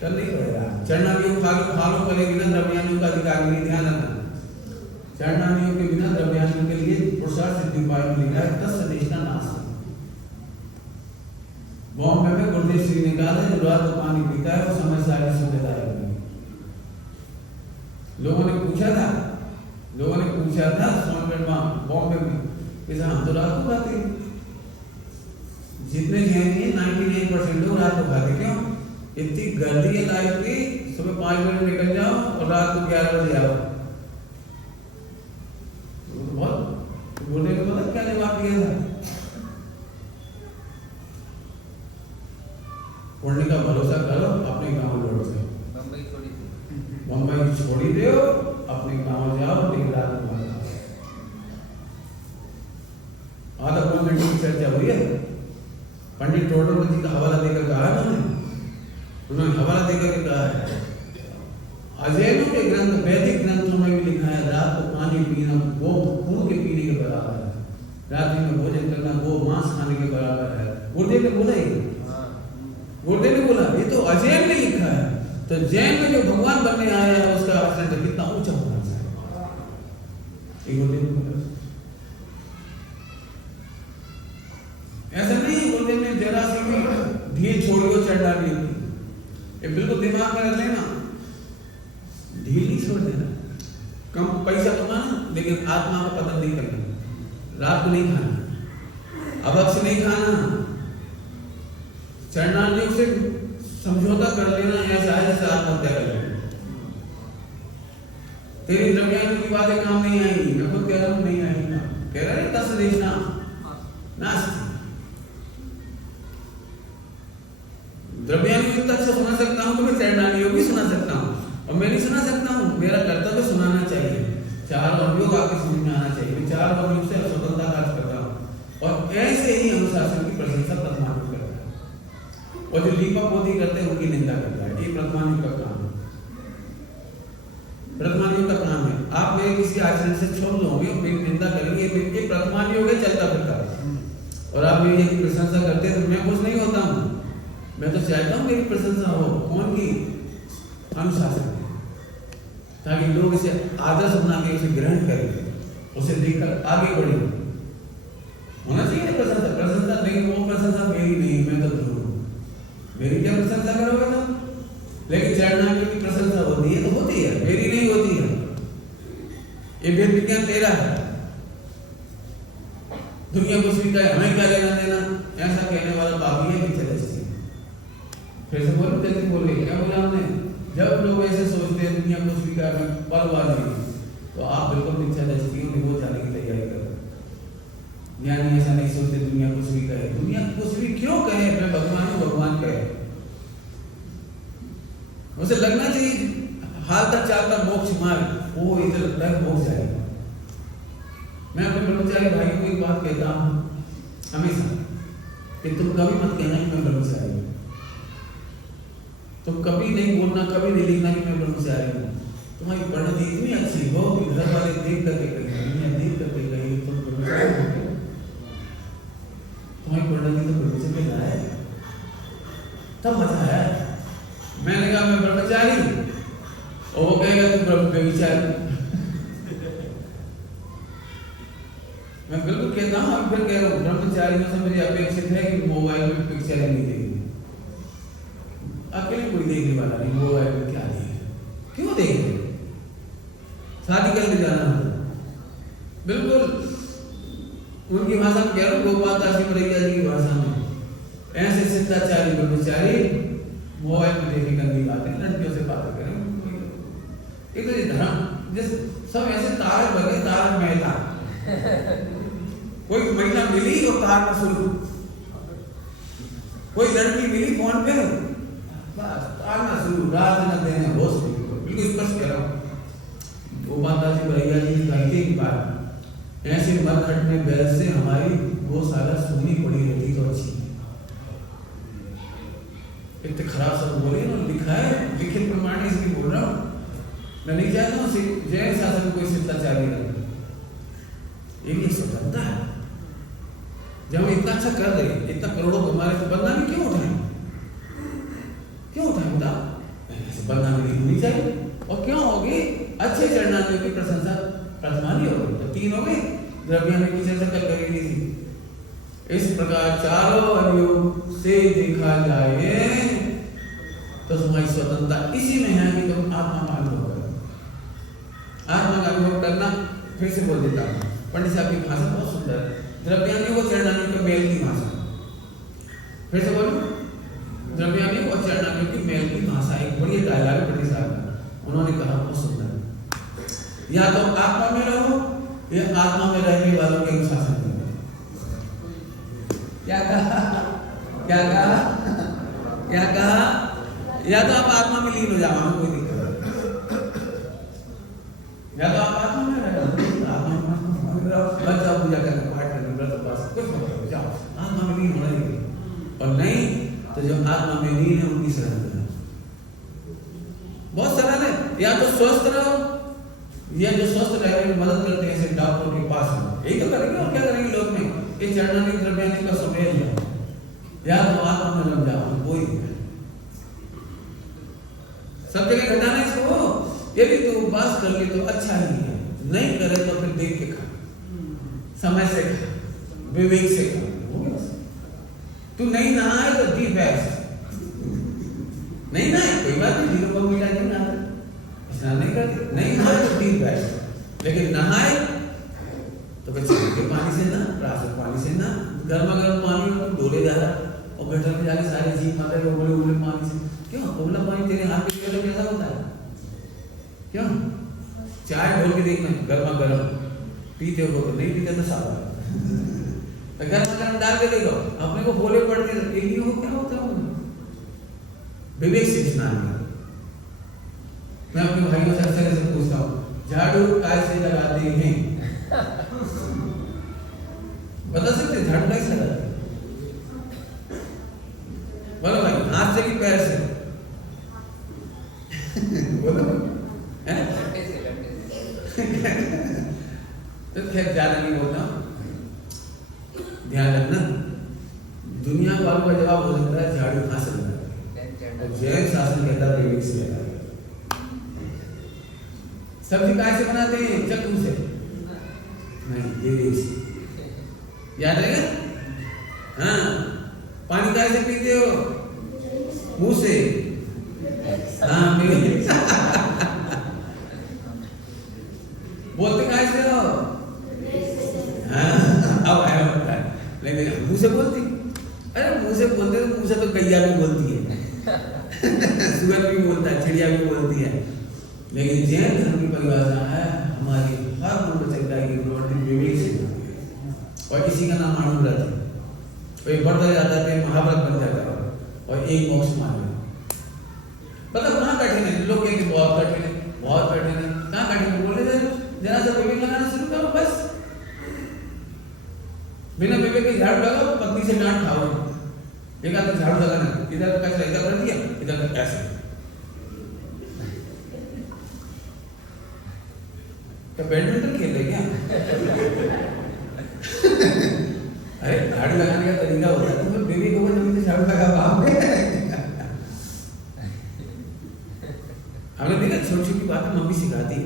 करना ही पड़ेगा। चरणानियों फॉलो करे बिना द्रव्यानियों का अधिकार नहीं, ध्यान रखना। चरणानियों के बिना द्रव्यानियों के लिए पुरुषार्थ सिद्धि उपाय में लिखा है तस्य निष्ठा नास्ति। बॉम्बे में गुरुदेव श्री ने कहा था जो रात को पानी पीता है वो समय सारी सुविधाएं होगी। लोगों ने पूछा था सोनगढ़ में, बॉम्बे में, कि हम तो रात को खाते हैं, जितने जैन हैं 99% लोग रात को खाते। क्यों? इतनी गर्दी है लाइफ की, सुबह 5 बजे निकल जाओ और रात को 11 बजे आओ। बहुत गुरुदेव ने पता क्या जवाब दिया था? पुण्य का भरोसा करो, अपने गांव लौट जाओ। मुंबई छोड़ी दो, अपने गांव जाओ, लेकिन रात को मत आओ। आधा पौने घंटे की चर्चा हुई है। पंडित टोडर जी का हवाला देकर कहा है उन्होंने हवाला देकर कहा है, अजैनों के ग्रंथ, वैदिक ग्रंथों में भी लिखा है रात को पानी पीना वो खून के पीने के बराबर है, रात्रि में भोजन करना वो मांस खाने के बराबर है। गुरुदेव ने बोला ही, गुरुदेव ने बोला, ये तो अजैन में लिखा है। तो जैन में जो भगवान बनने आया है उसका अस्तित्व कितना ऊंचा होना चाहिए, गुरुदेव ने बोला। ऐसा नहीं गुरुदेव ने जरा सी भी ढील छोड़ियो चढ़ा दी, ये बिल्कुल दिमाग में रख लेना, ढील नहीं छोड़ देना। कम पैसा कमाना लेकिन आत्मा को पतन नहीं करना, रात को नहीं खाना, अवक्ष नहीं खाना, चरणार्थियों से समझौता कर लेना, ऐसा है जैसे आत्महत्या कर लेना। तेरी द्रव्यानियों की बातें काम नहीं आएंगी, मैं खुद कह रहा हूँ नहीं आएंगी। कह रहा है तस्य निष्ठा नास्ति। द्रव्यानियों तक से सुना सकता हूँ तो मैं चरणार्थियों भी सुना सकता हूँ, और मैं नहीं सुना सकता हूँ, मेरा कर्तव्य सुनाना चाहिए। 4 अवयोग आपके समझ में आना चाहिए। मैं 4 अवयोग से स्वतंत्रता का अर्थ करता हूँ, और ऐसे ही अनुशासन की प्रशंसा परमात्मा करता है, और जो लीपा पोती करते हैं उनकी निंदा करता है। ये प्रथमानियों का काम है, प्रथमानियों का काम है। आप मेरे किसी आचरण से छोड़ लोगे, मेरी निंदा करेंगे, ये प्रथमानियों के चलता फिरता, और आप मेरी यदि प्रशंसा करते हैं तो मैं खुश नहीं होता हूँ। मैं तो चाहता हूँ मेरी प्रशंसा हो, कौन की? अनुशासन, ताकि लोग इसे आदर्श बना के उसे ग्रहण करें, उसे देखकर आगे बढ़े। होना चाहिए प्रशंसा, लेकिन वो प्रशंसा मेरी नहीं, मैं तो ध्रुव हूँ, मेरी क्या प्रशंसा करोगे ना? लेकिन चरणार्थियों की प्रशंसा होती है तो होती है, मेरी नहीं होती है। ये वेद विज्ञान तेरा है, दुनिया को स्वीकार, हमें क्या लेना देना, ऐसा कहने वाला पापी है पीछे दृष्टि। फिर से बोलो, जल्दी बोले, क्या बोला हमने? जब लोग ऐसे सोचते हैं दुनिया को स्वीकार में पलवाजी, तो आप बिल्कुल पीछे दृष्टि हो जाने की तैयारी करो। ज्ञानी ऐसा नहीं सोचते दुनिया को स्वीकार, दुनिया को स्वीकार क्यों कहे? मैं भगवान हूँ, भगवान कहे। उसे लगना चाहिए हाल तक चालता मोक्ष मार्ग, वो इधर लगता है मोक्ष जाएगा। मैं अपने ब्रह्मचारी भाई को एक बात कहता हूँ हमेशा कि तुम कभी मत कहना कि मैं ब्रह्मचारी हूँ, तुम कभी नहीं बोलना, कभी नहीं लिखना कि मैं ब्रह्मचारी हूँ। तुम्हारी परिणति इतनी अच्छी हो कि घर वाले देख करके कहीं, देख करके कहीं तुम ब्रह्मचारी हो, तुम्हारी परिणति तो ब्रह्मचर्य में आए, तब मजा है। मैंने कहा मैं ब्रह्मचारी, और वो कहेगा तुम ब्रह्मचारी। मैं बिल्कुल कहता हूँ, अब फिर कह रहा हूँ ब्रह्मचारी में से मुझे अपेक्षित है कि मोबाइल में पिक्चर नहीं देखेंगे, अकेले कोई देखने वाला नहीं, मोबाइल में क्या देखे, क्यों देखे, शादी करके जाना होता। बिल्कुल उनकी भाषा में कह रहा हूँ, गोपाल दास मरैया जी की भाषा में, ऐसे शिष्टाचारी ब्रह्मचारी मोबाइल में देखे गंदी बातें, लड़कियों से बातें करें। एक तो ये धर्म जिस सब ऐसे तारक बने, तारक मेहता, कोई महिला मिली और तारक शुरू, कोई लड़की मिली फोन पे बस तारना शुरू, रात न देने होश नहीं। बिल्कुल स्पष्ट कह रहा हूँ, गोपाल दास मरैया जी ने कही थी एक बात, ऐसे मर खटने बैल से हमारी गौशाला सुनी पड़ी रहती तो अच्छी। इतने खराब सब बोले ना, लिखा है, लिखित प्रमाण इसलिए बोल रहा हूँ। मैं नहीं चाहता हूँ जैन शासन में कोई शिष्टाचारी रहे, एक स्वतंत्रता है। जब हम इतना अच्छा कर रहे, इतना करोड़ों कमा रहे, तो बदनामी क्यों उठाएं, क्यों उठाएं बता, ऐसे बदनामी नहीं होनी चाहिए। और क्यों होगी, अच्छे चरणार्थियों की प्रशंसा प्रथमानी होगी, तो 3 हो गए। द्रव्य ने की चर्चा कल करी गई थी। इस प्रकार चारों अवयव से देखा जाए तो तुम्हारी स्वतंत्रता इसी में है कि तुम आत्मा का अनुभव करो। आत्मा का अनुभव करना, फिर से बोल देता हूँ, पंडित साहब की भाषा बहुत सुंदर है, द्रव्यानी व चरणानी का मेल की भाषा। फिर से बोलो, द्रव्यानी व चरणानी की मेल की भाषा, एक बड़ी डायलॉग पंडित साहब का, उन्होंने कहा बहुत सुंदर, या तो आत्मा में रहो या आत्मा में रहने वालों के अनुशासन में। क्या कहा, क्या कहा, क्या कहा, या तो आप आत्मा में लीन हो जाओ, हमें कोई दिक्कत नहीं, या तो आप आत्मा में रहो, आत्मा में रहो, बस जाओ पूजा करने, पाठ करने, व्रत उपास कुछ मत करो, जाओ आत्मा में लीन होना चाहिए। और नहीं तो जो आत्मा में लीन है उनकी शरण है, बहुत सरल है। या तो स्वस्थ रहो, या जो स्वस्थ रहने में मदद करते हैं ऐसे डॉक्टर के पास में, यही तो करेंगे। और क्या करेंगे लोग में, ये चरणानी द्रव्यानी का सुमेल है, या तो आत्मा में लग जाओ, कोई सब जगह घटाना इसको। यदि तू उपवास कर ले तो अच्छा ही है, नहीं करे तो फिर देख के खा, समय से खा, विवेक से खा। तू नहीं नहाए तो डी फैस्ट, नहीं नहाए कोई बात नहीं, जीरो को मिला नहीं नहाए, स्नान नहीं करते, नहीं नहाए तो डी फैस्ट, लेकिन नहाए तो फिर के पानी से ना, रात पानी से ना, गर्मा गर्म पानी में डोले जा रहा और गटर में जाके सारी जीप माता है उबले उबले पानी से। क्यों उबला पानी तेरे हाथ में पीने कैसा होता है, क्यों? चाय ढोल के देखना, गर्मा गर्म पीते हो तो, नहीं पीते तो सादा, तो गर्मा गर्म डाल के देखो, अपने को बोले पड़ते हो क्या होता है। विवेक से स्नान करो। मैं अपने भाइयों से अक्सर ऐसे पूछता हूँ, झाड़ू कैसे लगाते हैं, बता सकते झाड़ू कैसे लगाते हैं? बोलो भाई, हाथ से कि पैर से? बोलो तो खैर ज्यादा नहीं बोलता, ध्यान रखना, दुनिया वालों का जवाब हो सकता है झाड़ू कहाँ से लगाते, और जैन शासन कहता है विवेक से लगाते। सब्जी कैसे बनाते हैं, चक्कू से नहीं, विवेक से, याद रहेगा। हाँ, पानी कैसे पीते हो, मुंह से, हाँ बोलते कैसे हो, हाँ अब आया होता है, लेकिन मुंह से बोलती, अरे मुंह से बोलते तो मुंह से तो गैया भी बोलती है, सुअर भी बोलता है, चिड़िया भी बोलती है, लेकिन जैन धर्म की परिभाषा है हमारी हर ब्रह्मचर्य की प्रवृत्ति विवेक से, और इसी का नाम अनुव्रत है। तो एक बढ़ता जाता है, महाव्रत बन जाता है, और एक मोक्ष मान लो। मतलब कठिन है, लोग कहेंगे बहुत कठिन है, बहुत कठिन है, कहाँ कठिन है? बोले जरा सा विवेक लगाना शुरू करो बस। बिना विवेक के झाड़ू लगाओ, पत्नी से डांट खाओ। एक आदमी झाड़ू लगाना, इधर कचरा इधर कर दिया, इधर ऐसे। तो बैडमिंटन खेल रहे क्या? अरे झाड़ू लगाने का तरीका होता है, तुम्हें बेबी को जब झाड़ू लगा पाओगे। हमने देखा छोटी छोटी बातें मम्मी सिखाती है।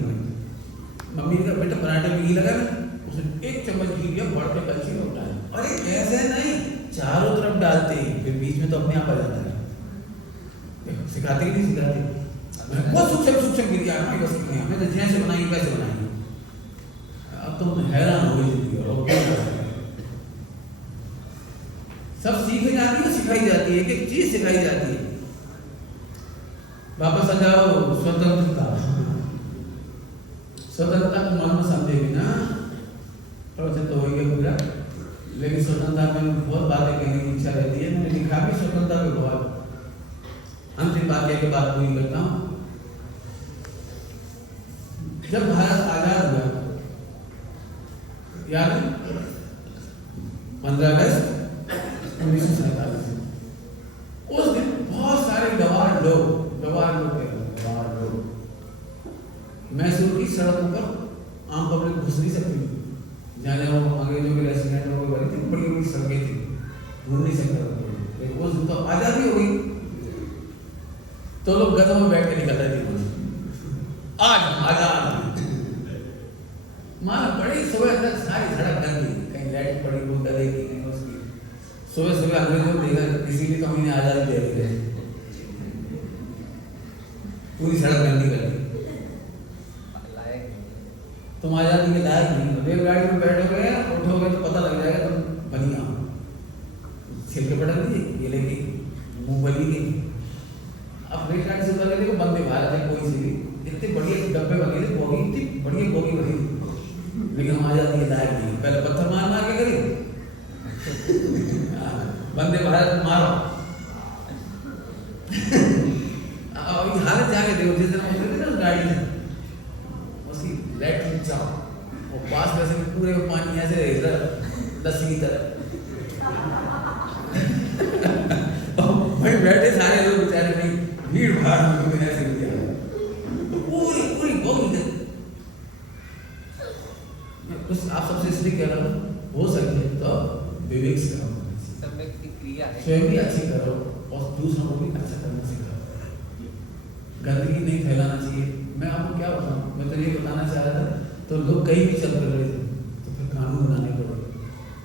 मम्मी का बेटा पराठे में घी लगा ना, उसने 1 चम्मच घी लिया, बढ़ के कलछी में उठाया। अरे ऐसे नहीं, चारों तरफ डालते हैं, फिर बीच में तो अपने आप आ जाता है। सिखाते ही नहीं सिखाते, बहुत सूक्ष्म क्रिया है, बस हमें तो जैसे बनाएंगे वैसे बनाएंगे। अब तुम हैरान हो गई जिंदगी और सब सीख जाती है, सिखाई जाती है, एक चीज सिखाई जाती है। वापस आ जाओ स्वतंत्रता। स्वतंत्रता को मन में समझेगी ना, प्रवचन तो होगा पूरा, लेकिन स्वतंत्रता में बहुत बातें कहने की इच्छा रहती है। मैंने लिखा भी स्वतंत्रता के बहुत। अंतिम बात के बाद पूरी करता हूँ। जब भारत आजाद हुआ, याद है 15 अगस्त 1947, उस दिन बहुत सारे गवार लोग मैसूर की सड़कों पर आम पब्लिक घुस नहीं सकती, जाने वो अंग्रेजों के रेसिडेंट हो गए थे, बड़ी बड़ी सड़कें थी, घूम नहीं सकते। लेकिन उस दिन तो आजादी हो गई, तो लोग गधों में बैठ के निकलते थे, आज आजाद। मानो बड़ी सुबह तक सारी सड़क गंदी, कहीं लाइट पड़ी वो गधे की, कहीं उसकी। सुबह सुबह अंग्रेजों को देखा, इसीलिए तो हमने आजादी दे दी, पूरी सड़क गंदी कर दी। तुम आजादी के लायक नहीं हो। रेलगाड़ी में बैठोगे, उठोगे तो पता लग जाएगा तुम बनिया हो। छिलके पटक दीजिए, ये लेके मूंगफली के। अब रेलगाड़ी से उतर के देखो, वंदे भारत है कोई सी भी, इतने बढ़िया डब्बे बने थे, बोगी इतनी बढ़िया बोगी बनी थी, लेकिन हम आजादी के लायक नहीं। पहले पत्थर मार मार के करिए, वंदे भारत मारो। हालत जाके देखो, जिस दिन हम गाड़ी में लेट जाओ और पास में से पूरे पानी ऐसे रहेगा लस्सी की तरह। भाई बैठे सारे लोग बेचारे नहीं, भीड़ भाड़ में ऐसे किया, तो पूरी बोगी। मैं कुछ आप सबसे इसलिए कह रहा हूँ, हो सके तो विवेक से करो, स्वयं भी अच्छी करो और दूसरों को भी अच्छा करना सिखाओ। गंदगी नहीं फैलाना चाहिए। मैं आपको क्या बताऊं, मैं तो ये बताना चाह रहा था, तो लोग कहीं भी चल कर रहे थे, तो फिर कानून बनाने पड़े,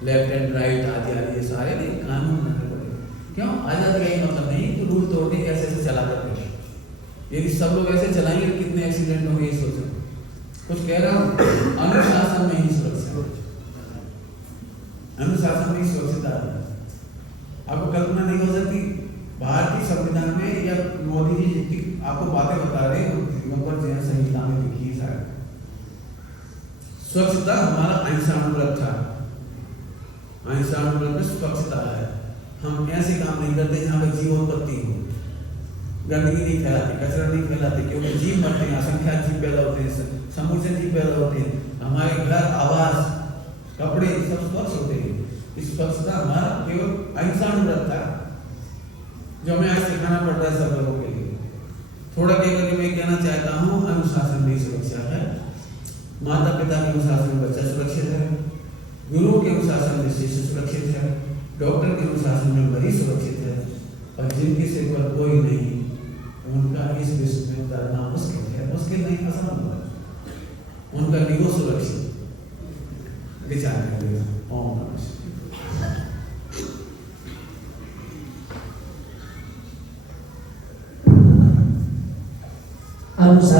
लेफ्ट एंड राइट आदि ये सारे नहीं, कानून बनाने पड़े। क्यों? आजादी का मतलब नहीं कि रूल तोड़ने कैसे चला करते। यदि सब लोग ऐसे चलाएंगे कितने एक्सीडेंट होंगे, ये सोचो। कुछ कह रहा हूँ, अनुशासन में ही सुरक्षा, अनुशासन में ही सुरक्षित। आपको कल्पना नहीं हो सकती, भारतीय संविधान में या मोदी जी जितनी आपको बातें बता रहे हैं, नंबर संहिता में लिखी है। स्वच्छता हमारा अहिंसानुव्रत था, अहिंसानुव्रत में स्वच्छता है। हम ऐसे काम नहीं करते जहाँ पर जीवोत्पत्ति हो, गंदगी नहीं फैलाते, कचरा नहीं फैलाते, क्योंकि जीव मरते हैं, असंख्यात जीव पैदा होते हैं, समूचे जीव पैदा होते हैं। हमारे घर, आवास, कपड़े सब स्वच्छ होते हैं। इस स्वच्छता हमारा केवल अहिंसानुव्रत था, जो हमें आज सिखाना पड़ता है सब लोगों के लिए। थोड़ा कहकर के मैं कहना चाहता हूँ, अनुशासन में सुरक्षा है। माता पिता के अनुशासन में बच्चा सुरक्षित है, गुरुओं के अनुशासन में शिष्य सुरक्षित है, डॉक्टर के अनुशासन में मरीज सुरक्षित है, और जिनके सिर पर कोई नहीं, उनका इस विश्व में उतरना मुश्किल है। मुश्किल नहीं, असंभव है। उनका निगो सुरक्षित